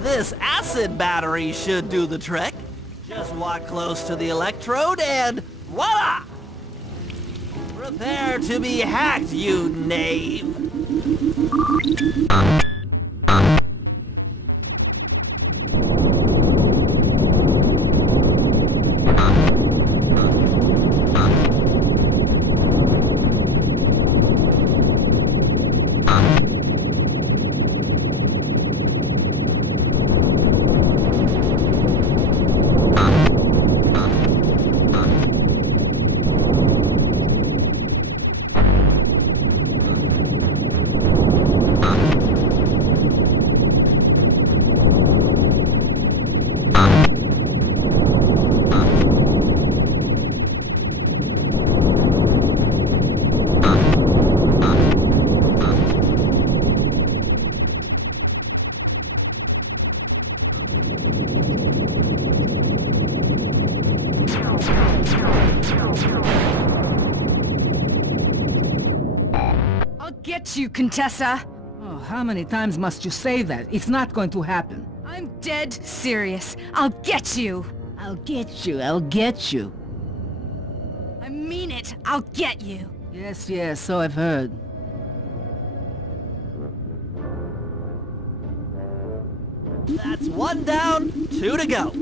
This acid battery should do the trick. Just walk close to the electrode and voila! Prepare to be hacked, you knave! I'll get you, Contessa! Oh, how many times must you say that? It's not going to happen. I'm dead serious. I'll get you! I'll get you, I'll get you. I mean it. I'll get you. Yes, yes, so I've heard. That's 1 down, 2 to go.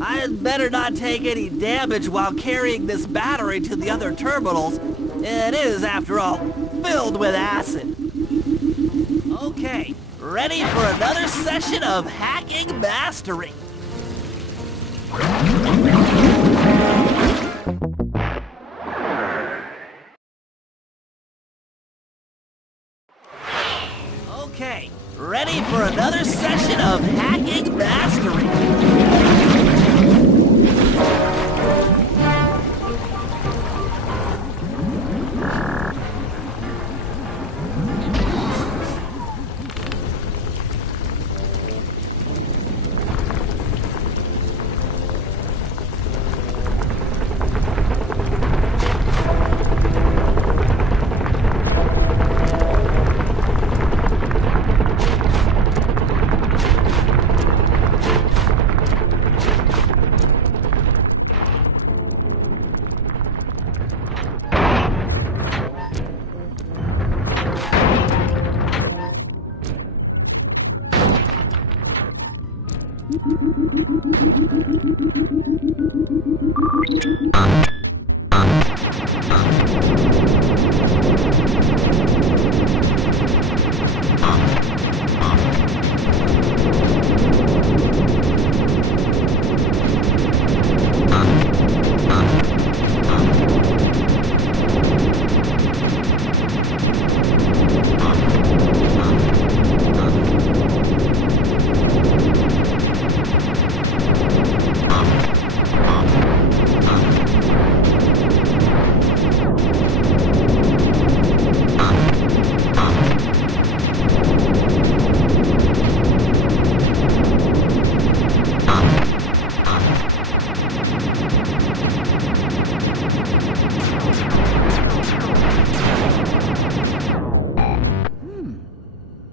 I'd better not take any damage while carrying this battery to the other terminals. It is, after all, filled with acid. Okay, ready for another session of hacking mastery. Okay, ready for another session of hacking mastery.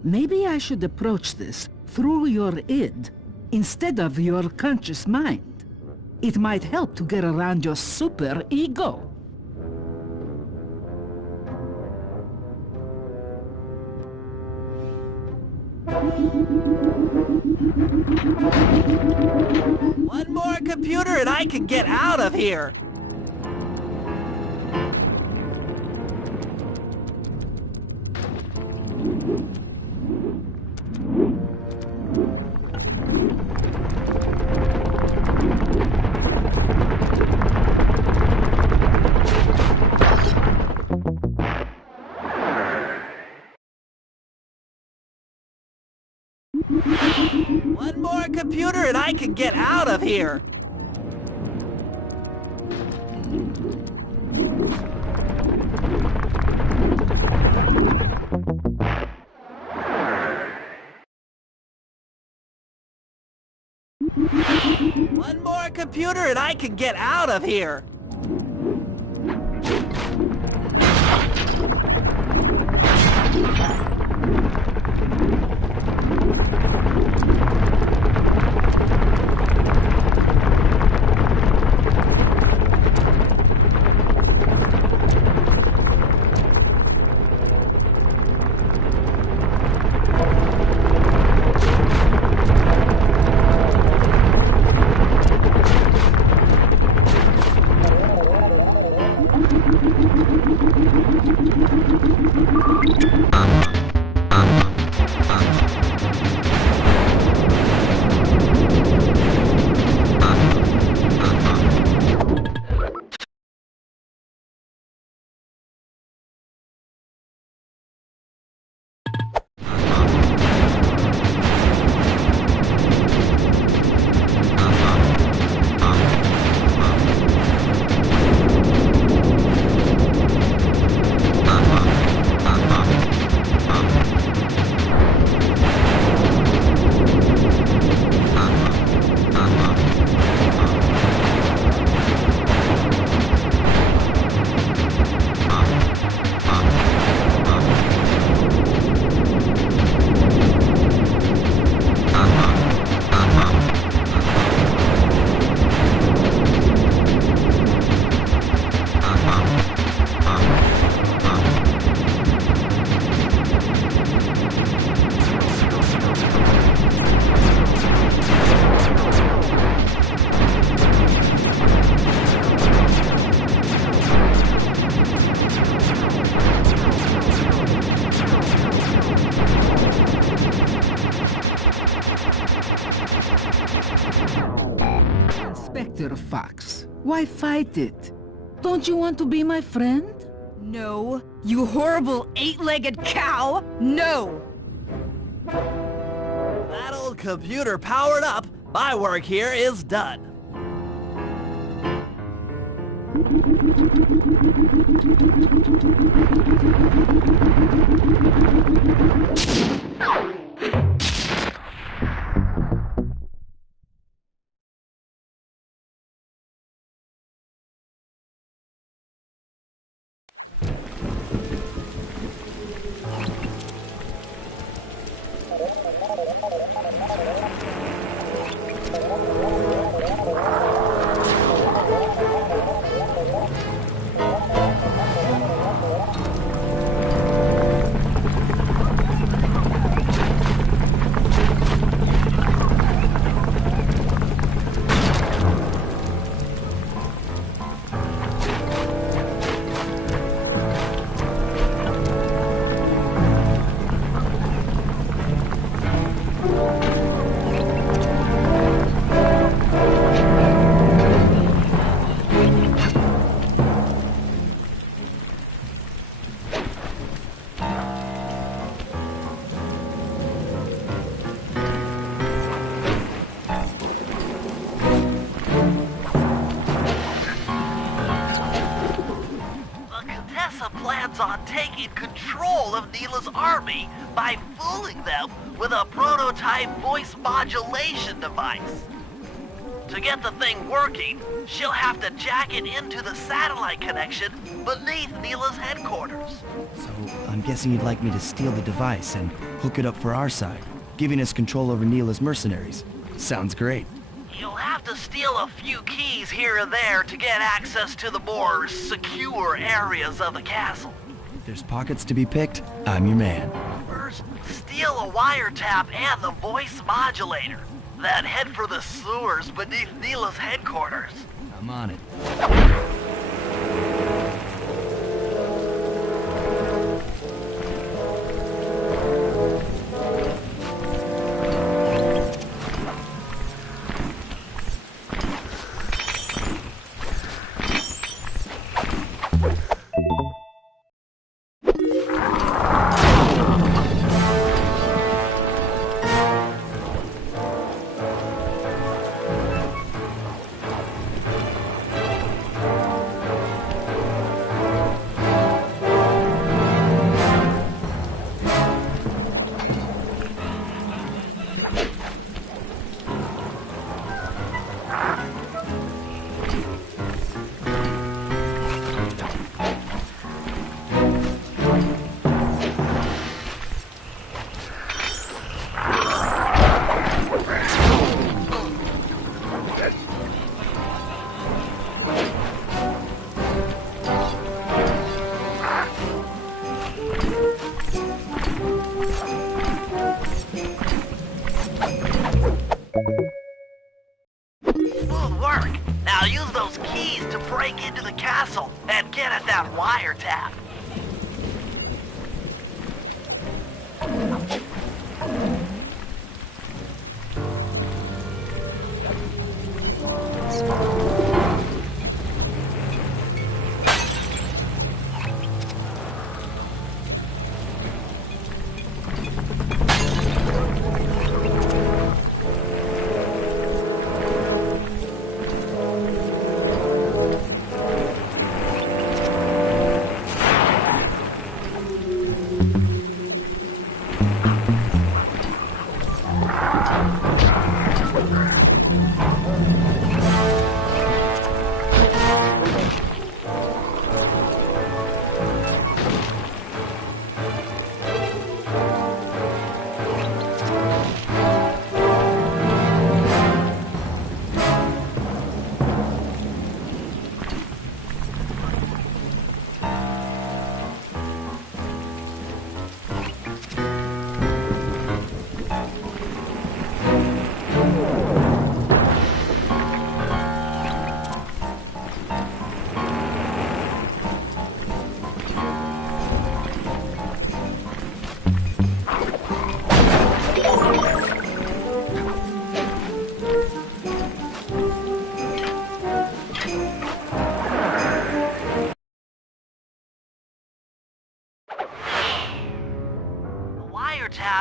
Maybe I should approach this through your id instead of your conscious mind. It might help to get around your super ego. One more computer and I can get out of here. One more computer and I can get out of here. One more computer and I can get out of here. Mr. Fox. Why fight it? Don't you want to be my friend? No, you horrible eight-legged cow! No! That old computer powered up, my work here is done. Plans on taking control of Neela's army by fooling them with a prototype voice modulation device. To get the thing working, she'll have to jack it into the satellite connection beneath Neela's headquarters. So, I'm guessing you'd like me to steal the device and hook it up for our side, giving us control over Neela's mercenaries. Sounds great. You'll have to steal a few keys here and there to get access to the more secure areas of the castle. If there's pockets to be picked, I'm your man. First, steal a wiretap and the voice modulator. Then head for the sewers beneath Neela's headquarters. I'm on it.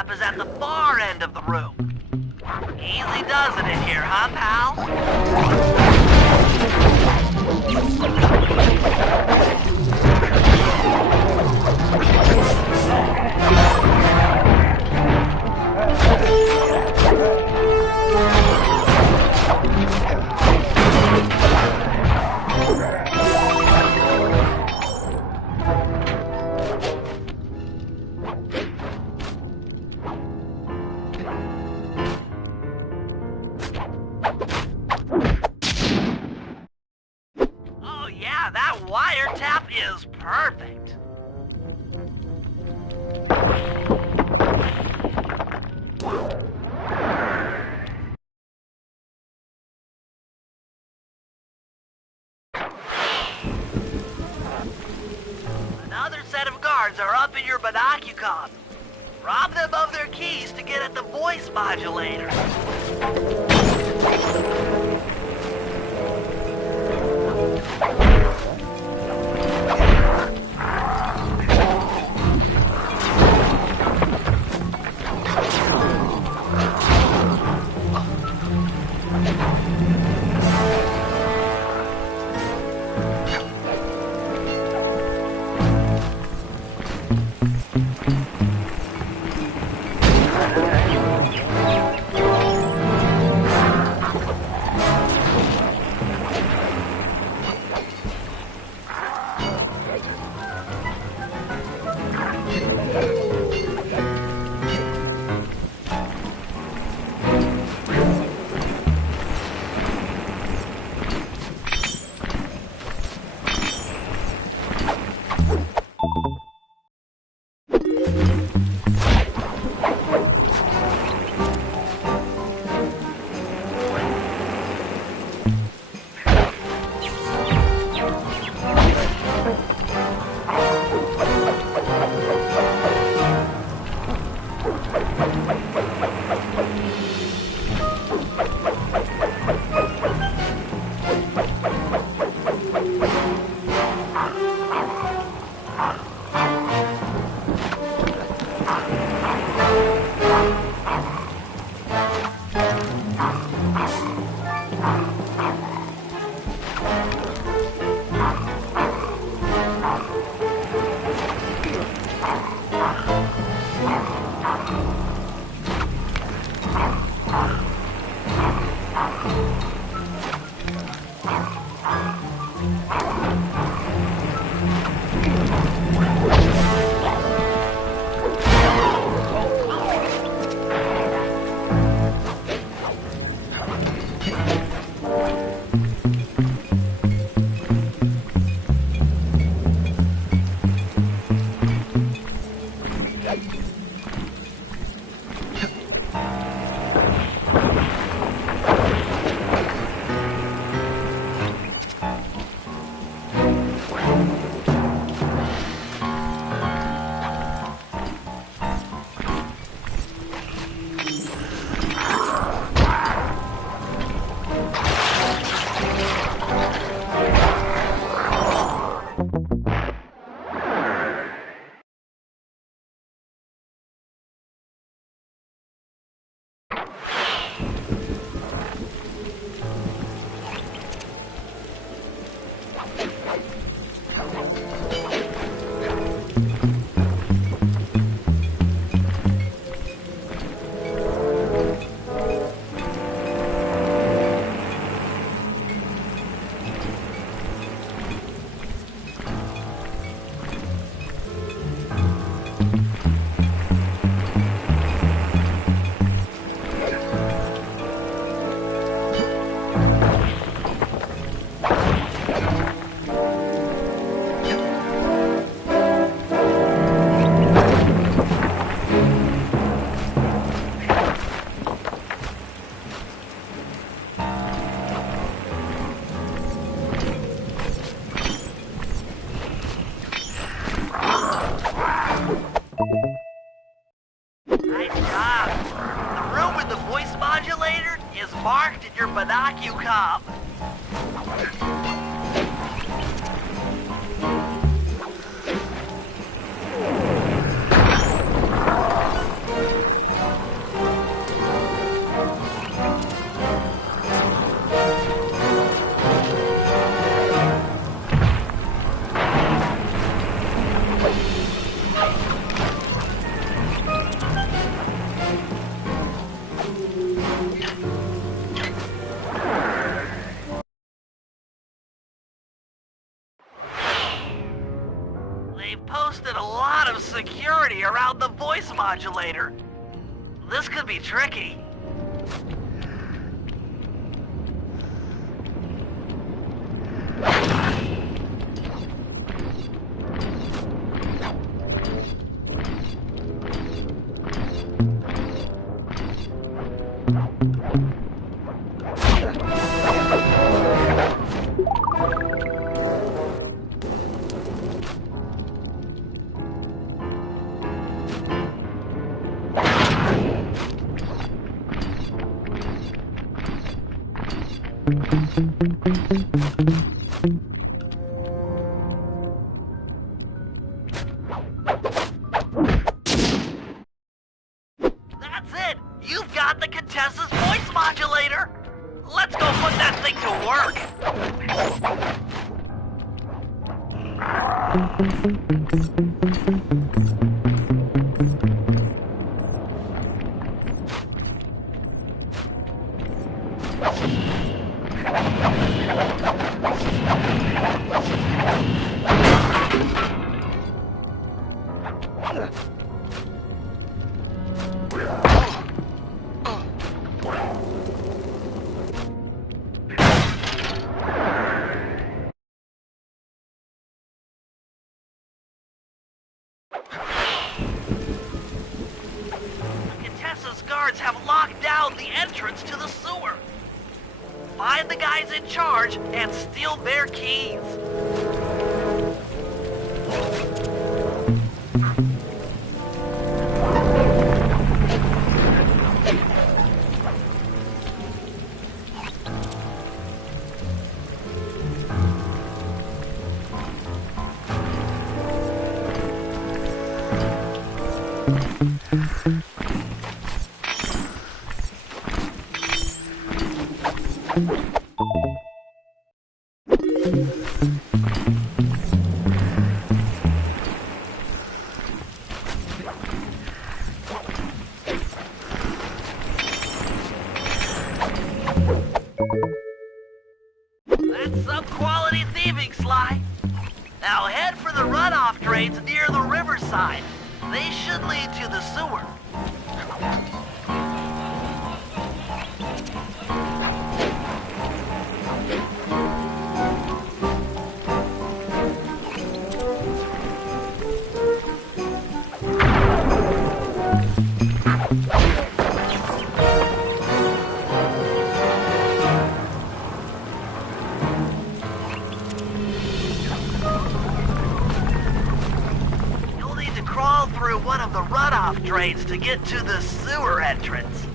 tap is at the far end of the room. Easy does it in here, huh, pal? Oh yeah, that wiretap is perfect. Another set of guards are up in your binocucom. Rob them of their keys to get at the voice modulator. marked in your binocucom. modulator. This could be tricky. That's it! You've got the Contessa's voice modulator! Let's go put that thing to work! Contessa's guards have locked down the entrance to the sewer. Find the guys in charge and steal their keys. That's some quality thieving, Sly. Now head for the runoff drains near the riverside. They should lead to the sewer. Crawl through one of the runoff drains to get to the sewer entrance.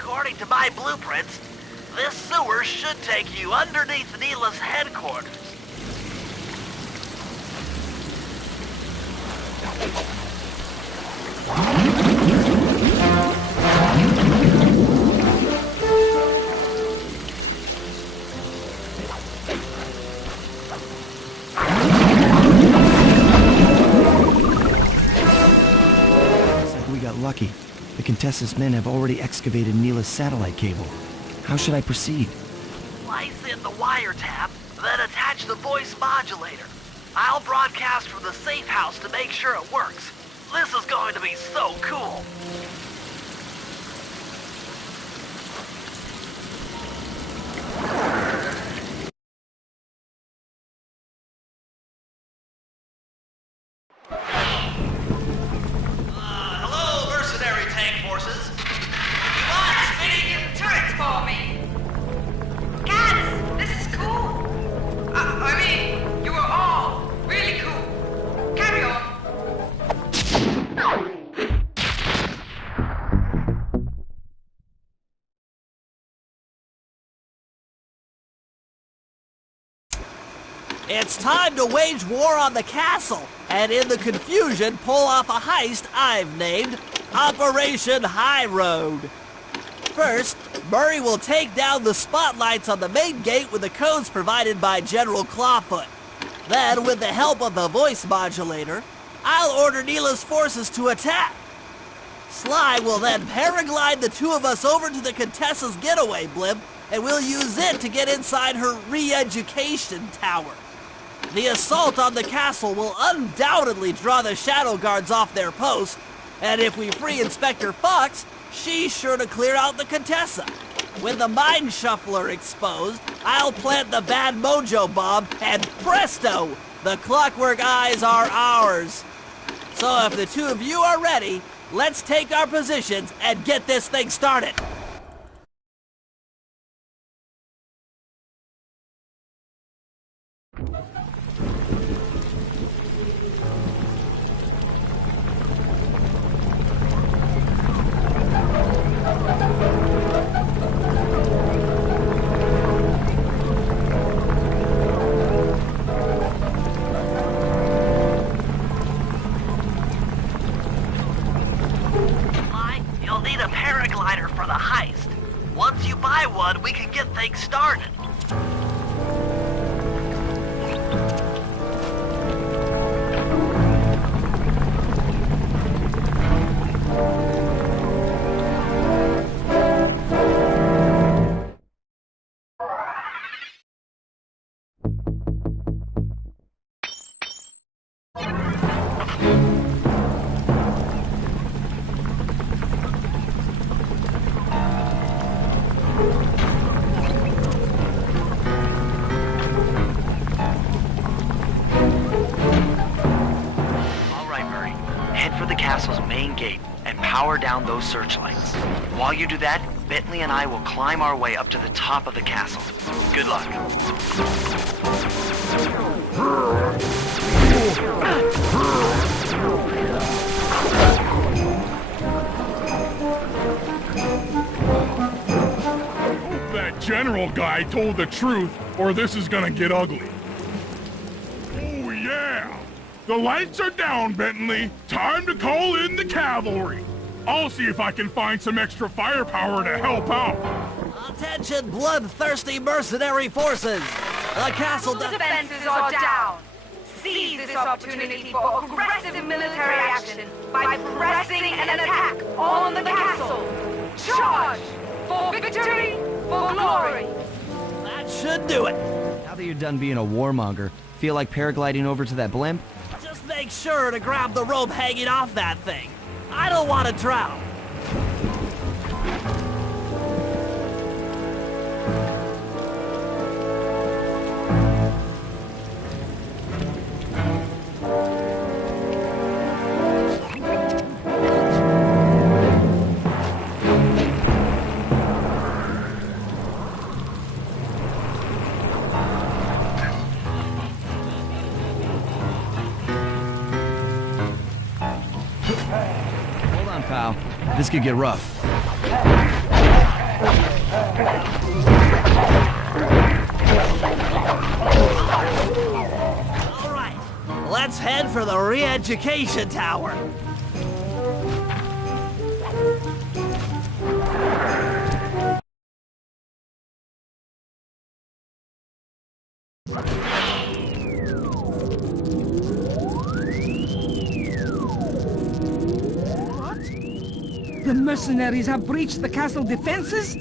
According to my blueprints, this sewer should take you underneath Neela's headquarters. Looks like we got lucky. The Contessa's men have already excavated Neela's satellite cable. How should I proceed? Slice in the wiretap, then attach the voice modulator. I'll broadcast from the safe house to make sure it works. This is going to be so cool. Hello, mercenary tank forces. You want spinning in turrets for me? Guys, this is cool. I mean, you are all really cool. Carry on. It's time to wage war on the castle, and in the confusion, pull off a heist I've named Operation High Road. First, Murray will take down the spotlights on the main gate with the codes provided by General Clawfoot. Then, with the help of the voice modulator, I'll order Neela's forces to attack. Sly will then paraglide the two of us over to the Contessa's getaway blimp, and we'll use it to get inside her re-education tower. The assault on the castle will undoubtedly draw the Shadow Guards off their post, and if we free Inspector Fox, she's sure to clear out the Contessa. With the Mind Shuffler exposed, I'll plant the Bad Mojo bomb, and presto! The Clockwork Eyes are ours. So if the two of you are ready, let's take our positions and get this thing started. You'll need a paraglider for the heist. Once you buy one, we can get things started. Castle's main gate and power down those searchlights. While you do that, Bentley and I will climb our way up to the top of the castle. Good luck. That general guy told the truth, or this is gonna get ugly. Oh yeah! The lights are down, Bentley. Time to call in the cavalry. I'll see if I can find some extra firepower to help out. Attention, bloodthirsty mercenary forces! The castle defenses are down. Seize this opportunity for aggressive military action by pressing an attack on the castle. Charge! For victory, for glory! That should do it. Now that you're done being a warmonger, feel like paragliding over to that blimp? Just make sure to grab the rope hanging off that thing. I don't want to drown. Pal, this could get rough. All right, let's head for the re-education tower. The mercenaries have breached the castle defenses?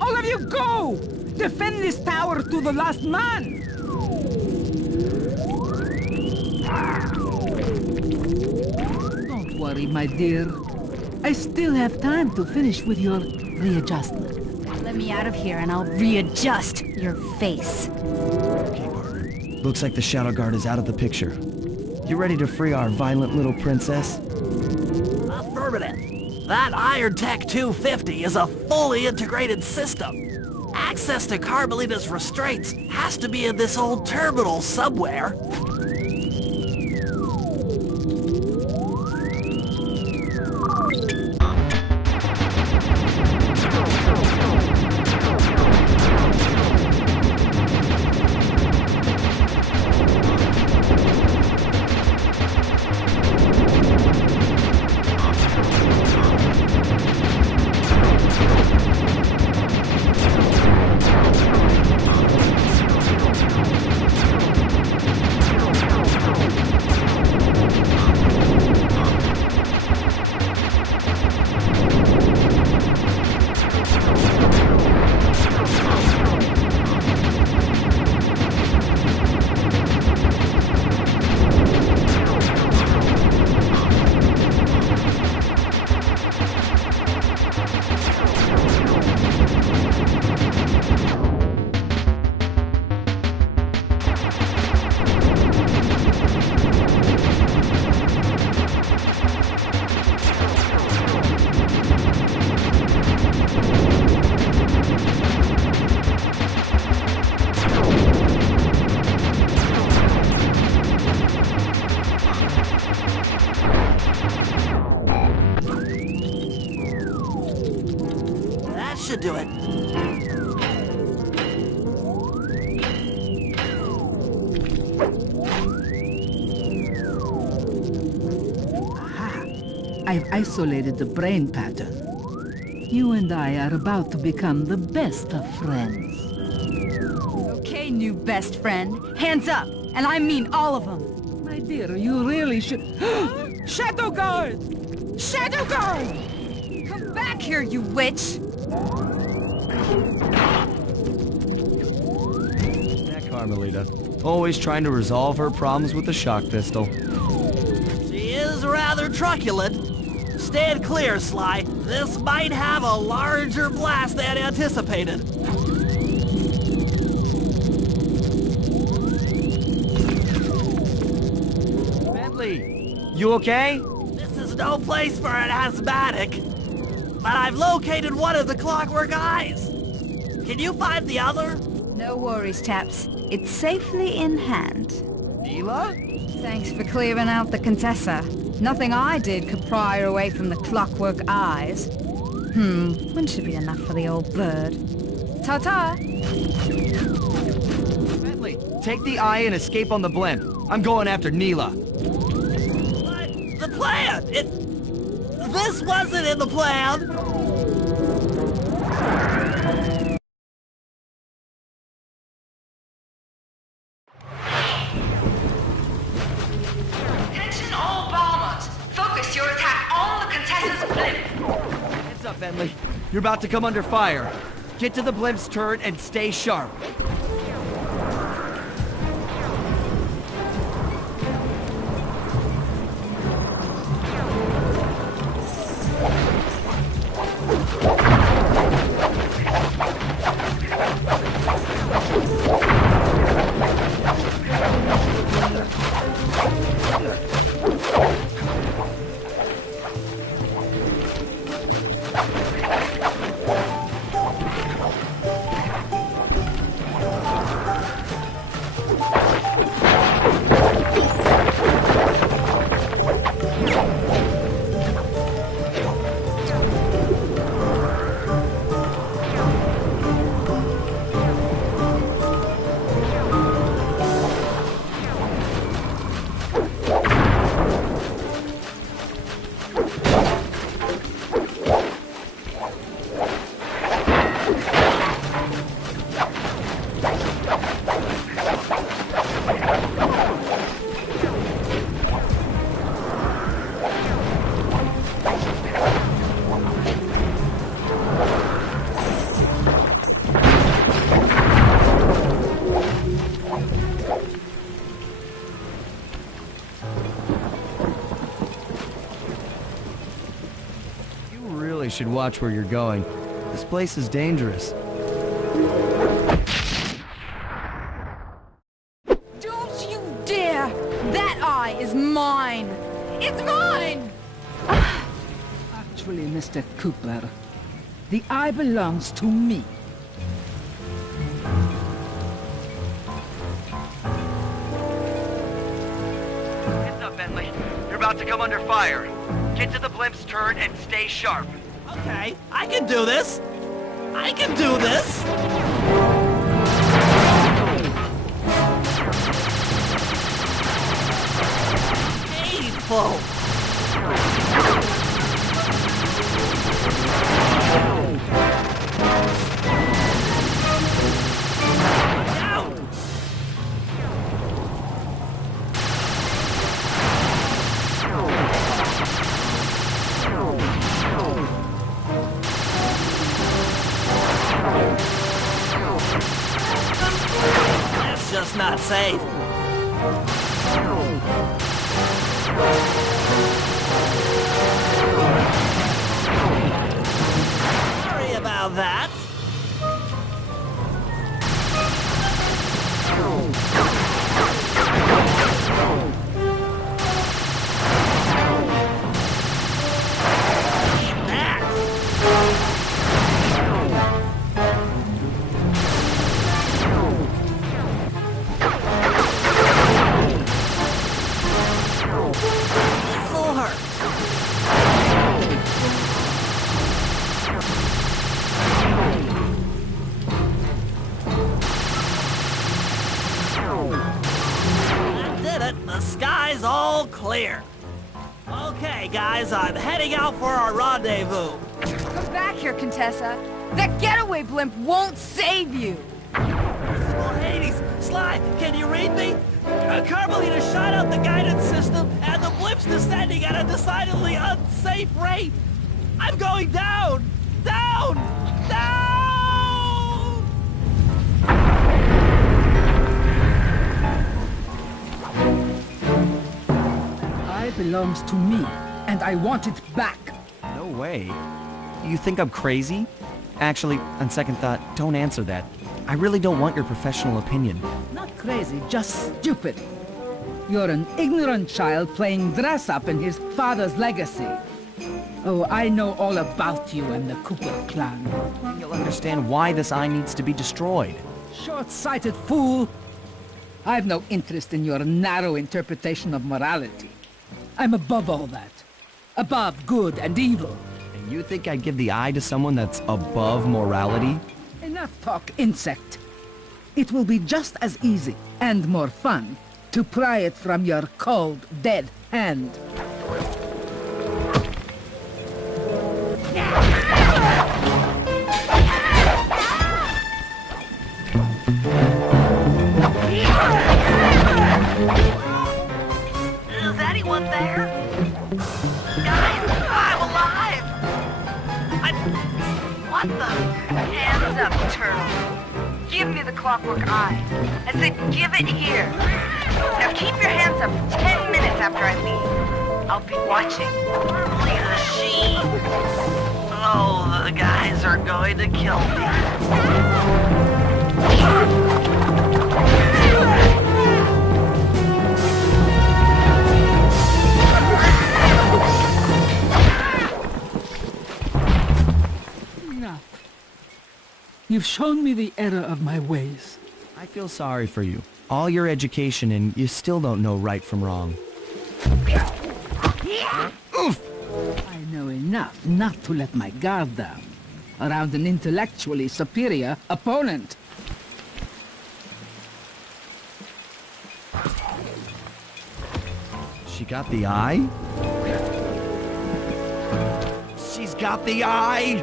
All of you go! Defend this tower to the last man! Don't worry, my dear. I still have time to finish with your readjustment. Let me out of here and I'll readjust your face. Okay, partner. Looks like the Shadow Guard is out of the picture. You ready to free our violent little princess? Affirmative. That Iron Tech 250 is a fully integrated system. Access to Carmelita's restraints has to be in this old terminal somewhere. I've isolated the brain pattern. You and I are about to become the best of friends. Okay, new best friend. Hands up, and I mean all of them. My dear, you really should... Shadow Guard! Shadow Guard! Come back here, you witch! That Carmelita. Always trying to resolve her problems with the shock pistol. She is rather truculent. Stand clear, Sly. This might have a larger blast than anticipated. Bentley, you okay? This is no place for an asthmatic. But I've located one of the clockwork eyes. Can you find the other? No worries, chaps. It's safely in hand. Neela? Thanks for clearing out the Contessa. Nothing I did could pry her away from the clockwork eyes. Wouldn't should be enough for the old bird. Ta-ta! Bentley, take the eye and escape on the blimp. I'm going after Neela. But the plan! This wasn't in the plan! Attention all bombers! Focus your attack on the Contessa's blimp! Heads up, Bentley. You're about to come under fire. Get to the blimp's turret and stay sharp. Should watch where you're going. This place is dangerous. Don't you dare! That eye is mine! It's mine! Actually, Mr. Cooper, the eye belongs to me. Heads up, Bentley. You're about to come under fire. Get to the blimp's turret and stay sharp. Okay, I can do this! I can do this! Painful! That's just not safe. Sorry about that. This'll hurt. That did it. The sky's all clear. Okay, guys, I'm heading out for our rendezvous. Come back here, Contessa. That getaway blimp won't save you. Oh, Hades, Sly, can you read me? Carmelita shot out the guidance system, and the blimp's descending at a decidedly unsafe rate. I'm going down! Down! Down! Eye belongs to me, and I want it back. No way. You think I'm crazy? Actually, on second thought, don't answer that. I really don't want your professional opinion. Not crazy, just stupid. You're an ignorant child playing dress-up in his father's legacy. Oh, I know all about you and the Cooper clan. Then you'll understand why this eye needs to be destroyed. Short-sighted fool! I've no interest in your narrow interpretation of morality. I'm above all that. Above good and evil. And you think I'd give the eye to someone that's above morality? Enough talk, insect. It will be just as easy and more fun to pry it from your cold, dead hand. Is anyone there? Guys, I'm alive! What the? Hands up, turtle. Give me the clockwork eye. I said give it here. Now keep your hands up for 10 minutes after I leave. I'll be watching. Lisa, she... Oh, the guys are going to kill me. Enough. You've shown me the error of my ways. I feel sorry for you. All your education and you still don't know right from wrong. Oof! I know enough not to let my guard down around an intellectually superior opponent. She got the eye? She's got the eye!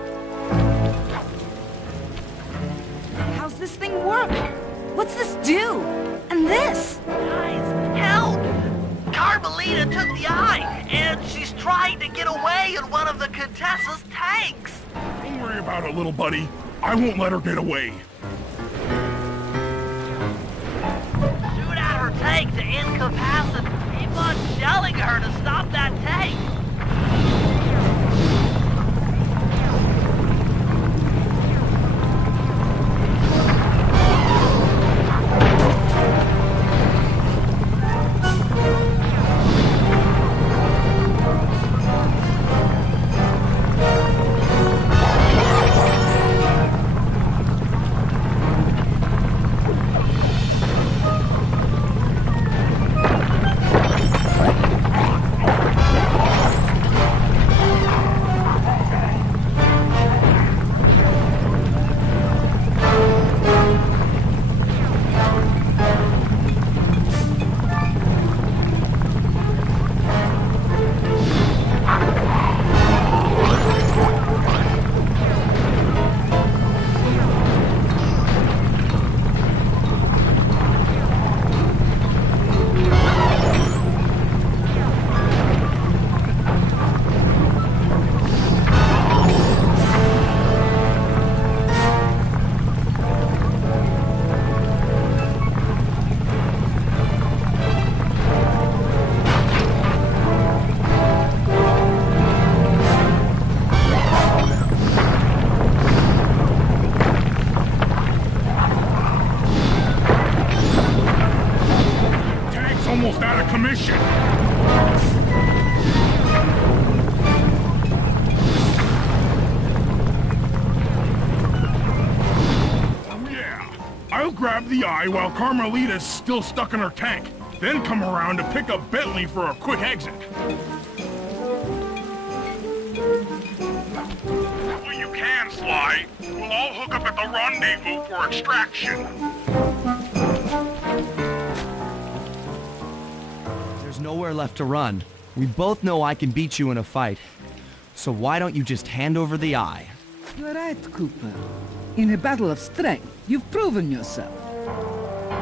How's this thing work? What's this do? And this? Guys, help! Carmelita took the eye, and she's trying to get away in one of the Contessa's tanks. Don't worry about it, little buddy. I won't let her get away. Shoot at her tank to incapacitate. Keep on shelling her to stop that tank. Almost out of commission. Yeah, I'll grab the eye while Carmelita's still stuck in her tank, then come around to pick up Bentley for a quick exit. Well, you can, Sly. We'll all hook up at the rendezvous for extraction. There's nowhere left to run. We both know I can beat you in a fight. So why don't you just hand over the eye? You're right, Cooper. In a battle of strength, you've proven yourself.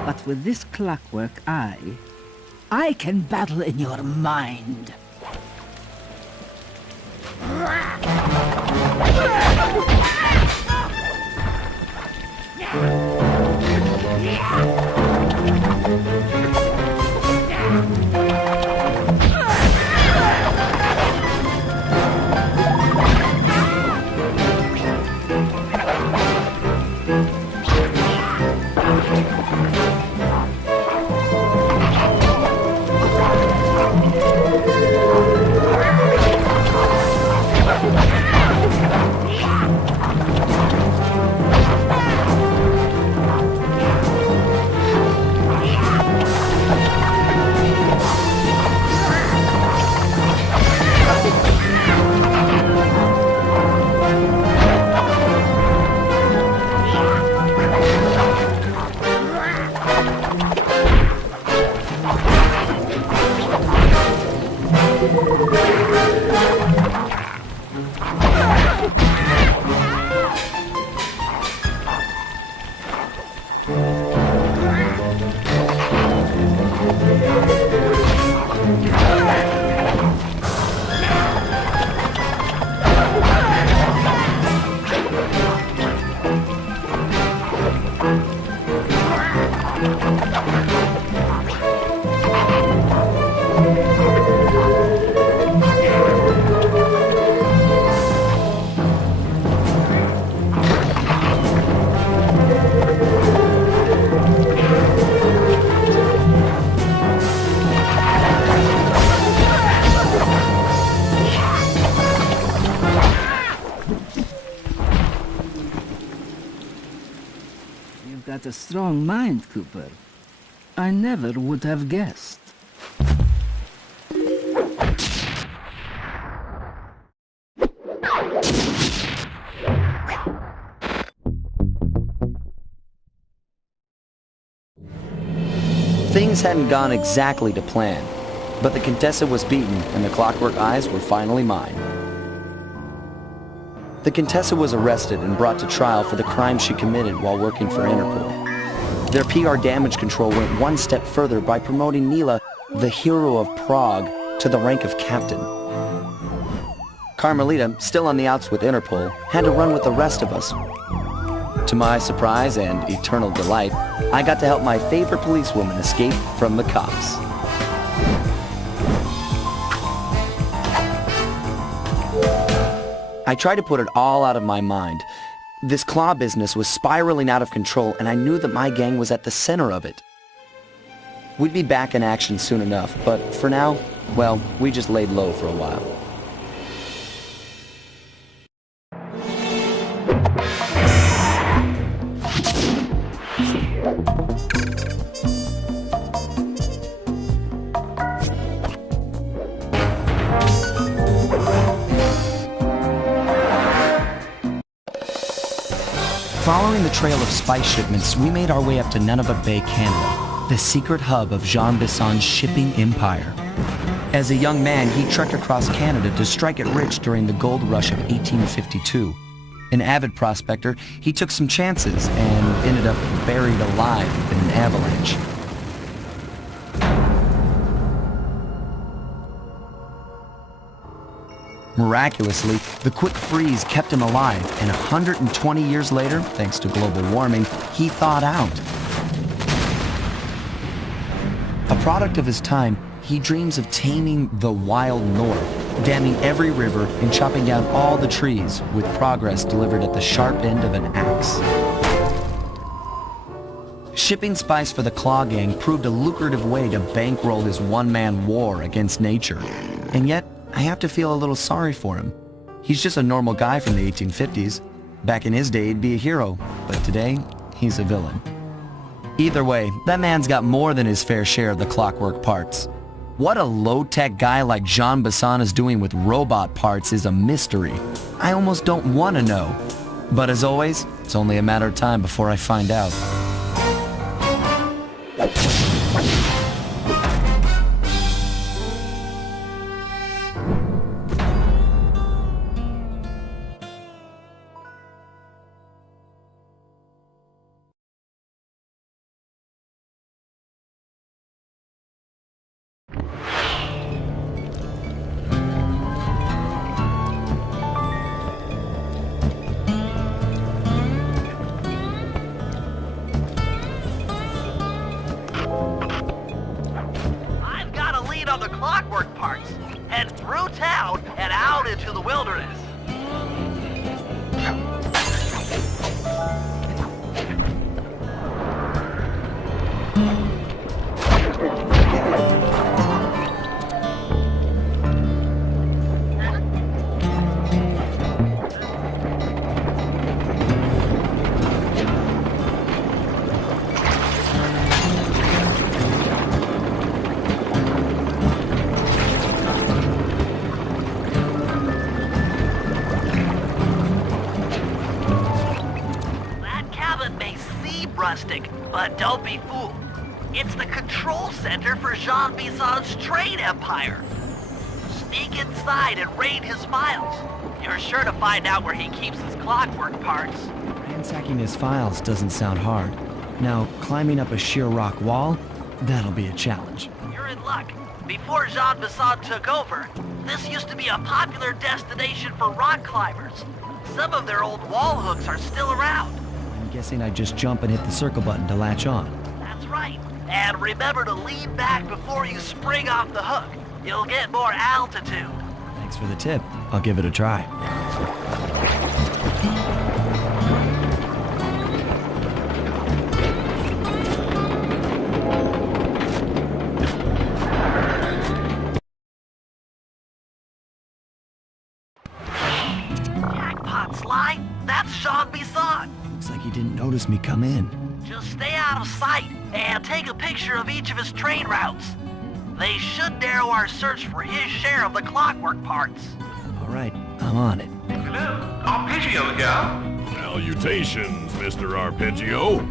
But with this clockwork eye, I can battle in your mind. You've got a strong mind, Cooper. I never would have guessed. Things hadn't gone exactly to plan, but the Contessa was beaten and the clockwork eyes were finally mine. The Contessa was arrested and brought to trial for the crime she committed while working for Interpol. Their PR damage control went one step further by promoting Nila, the hero of Prague, to the rank of captain. Carmelita, still on the outs with Interpol, had to run with the rest of us. To my surprise and eternal delight, I got to help my favorite policewoman escape from the cops. I tried to put it all out of my mind. This claw business was spiraling out of control, and I knew that my gang was at the center of it. We'd be back in action soon enough, but for now, well, we just laid low for a while. Following the trail of spice shipments, we made our way up to Nunavut Bay, Canada, the secret hub of Jean Bison's shipping empire. As a young man, he trekked across Canada to strike it rich during the gold rush of 1852. An avid prospector, he took some chances and ended up buried alive in an avalanche. Miraculously, the quick freeze kept him alive, and 120 years later, thanks to global warming, he thawed out. A product of his time, he dreams of taming the wild north, damming every river and chopping down all the trees, with progress delivered at the sharp end of an axe. Shipping spice for the Claw Gang proved a lucrative way to bankroll his one-man war against nature. And yet, I have to feel a little sorry for him. He's just a normal guy from the 1850s. Back in his day, he'd be a hero, but today, he's a villain. Either way, that man's got more than his fair share of the clockwork parts. What a low-tech guy like Jean Bison is doing with robot parts is a mystery. I almost don't want to know. But as always, it's only a matter of time before I find out. clockwork parts. Head through town and out into the wilderness. Rustic, but don't be fooled. It's the control center for Jean Bison's trade empire. Sneak inside and raid his files. You're sure to find out where he keeps his clockwork parts. Ransacking his files doesn't sound hard. Now, climbing up a sheer rock wall, that'll be a challenge. You're in luck. Before Jean Bison took over, this used to be a popular destination for rock climbers. Some of their old wall hooks are still around. Guessing I just jump and hit the circle button to latch on. That's right. And remember to lean back before you spring off the hook. You'll get more altitude. Thanks for the tip. I'll give it a try. Jackpot, Sly. That's Jean Bison. Looks like he didn't notice me come in. Just stay out of sight and take a picture of each of his trade routes. They should narrow our search for his share of the clockwork parts. All right, I'm on it. Hello, Arpeggio here. Salutations, Mr. Arpeggio.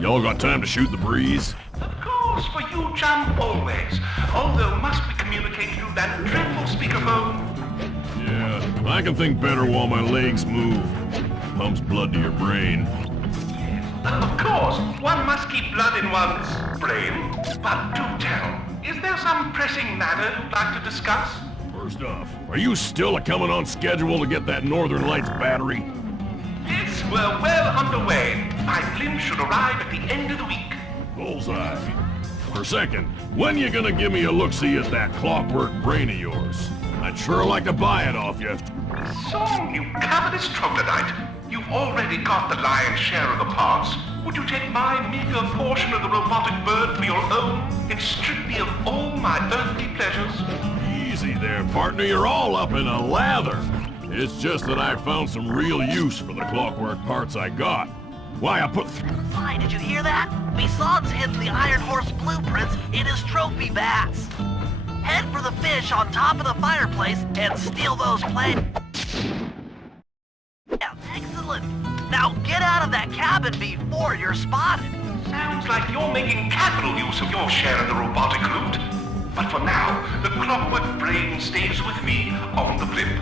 Y'all got time to shoot the breeze? Of course, for you, chum, always. Although must we communicate through that dreadful speakerphone? Yeah, I can think better while my legs move. Pumps blood to your brain. Of course, one must keep blood in one's brain. But do tell, is there some pressing matter you'd like to discuss? First off, are you still coming on schedule to get that Northern Lights battery? Yes, we're well underway. My blimp should arrive at the end of the week. Bullseye. For a second, when you gonna give me a look-see at that clockwork brain of yours? I'd sure like to buy it off you. Song, you covetous troglodyte. You've already got the lion's share of the parts. Would you take my meager portion of the robotic bird for your own and strip me of all my earthly pleasures? Easy there, partner. You're all up in a lather. It's just that I found some real use for the clockwork parts I got. Why, I put Sly, did you hear that? Bison's hidden the Iron Horse blueprints in his trophy bass. Head for the fish on top of the fireplace and steal those plans. Yeah, excellent. Now get out of that cabin before you're spotted. Sounds like you're making capital use of your share of the robotic loot. But for now, the clockwork brain stays with me on the blimp.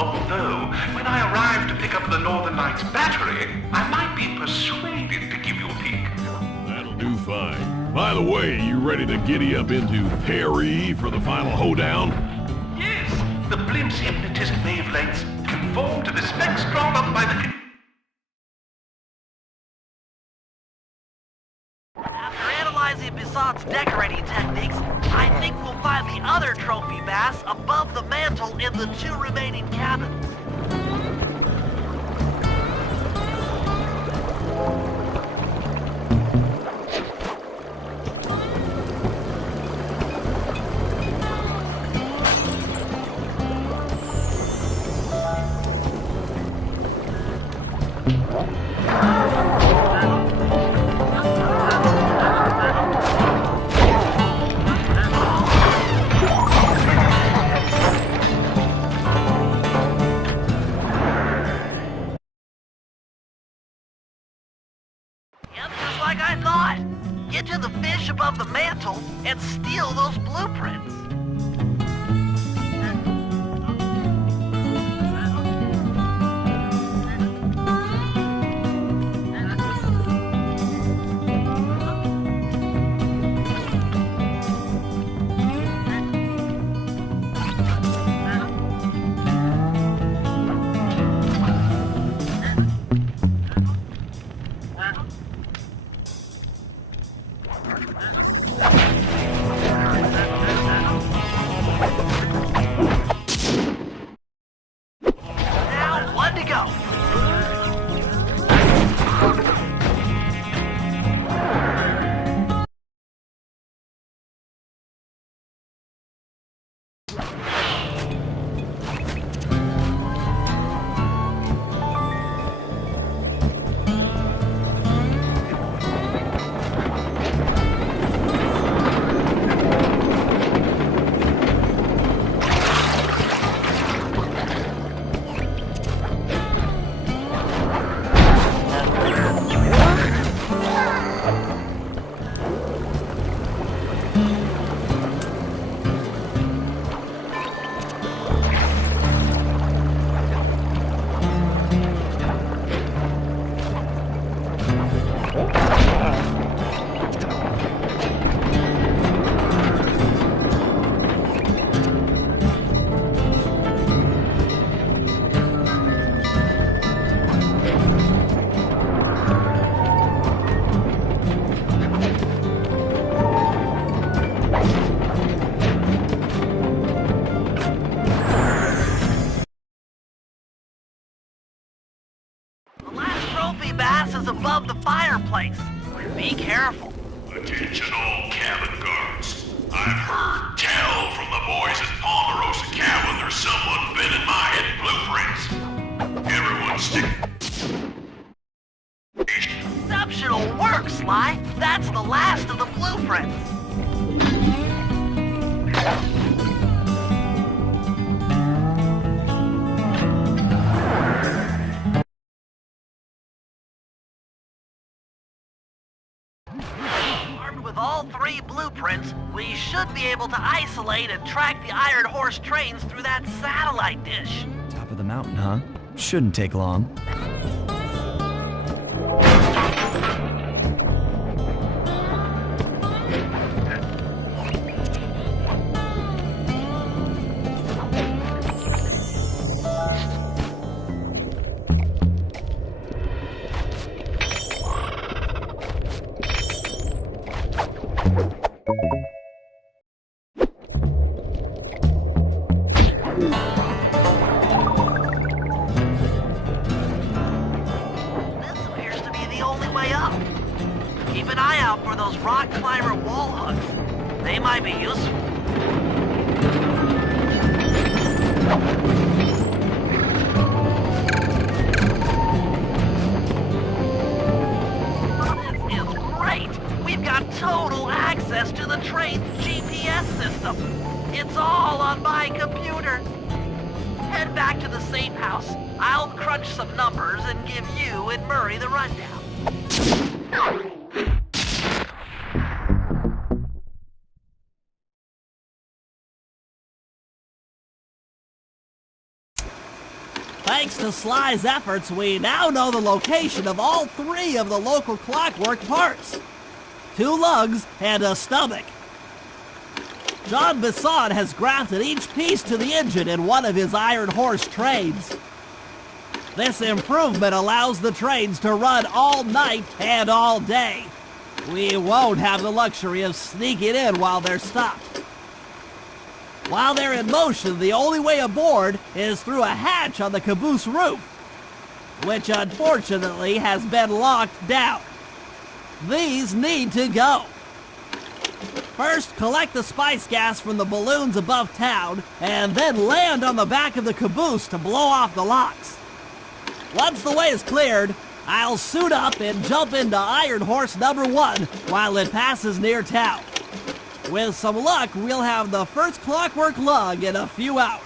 Although, when I arrive to pick up the Northern Lights battery, I might be persuaded to give you a peek. That'll do fine. By the way, you ready to giddy up into Perry for the final hoedown? Yes, the blimp's hypnotism wavelengths conform to the specs drawn up by the... After analyzing Bison's decorating techniques, I think we'll find the other trophy bass above the mantle in the 2 remaining cabins. Like I thought. Get to the fish above the mantle and steal those blueprints. above the fireplace. Be careful. Attention all cabin guards. I've heard tell from the boys at Ponderosa Cabin there's someone been in my hidden blueprints. Everyone stick... Exceptional work, Sly. That's the last of the blueprints. Armed with all 3 blueprints, we should be able to isolate and track the Iron Horse trains through that satellite dish. Top of the mountain, huh? Shouldn't take long. Keep an eye out for those rock climber wall hooks. They might be useful. This is great! We've got total access to the train's GPS system. It's all on my computer. Head back to the safe house. I'll crunch some numbers and give you and Murray the rundown. Thanks to Sly's efforts, we now know the location of all 3 of the local clockwork parts. 2 lugs and a stomach. John Bison has grafted each piece to the engine in one of his Iron Horse trains. This improvement allows the trains to run all night and all day. We won't have the luxury of sneaking in while they're stopped. While they're in motion, the only way aboard is through a hatch on the caboose roof, which unfortunately has been locked down. These need to go. First, collect the spice gas from the balloons above town, and then land on the back of the caboose to blow off the locks. Once the way is cleared, I'll suit up and jump into Iron Horse number 1 while it passes near town. With some luck, we'll have the first clockwork lug in a few hours.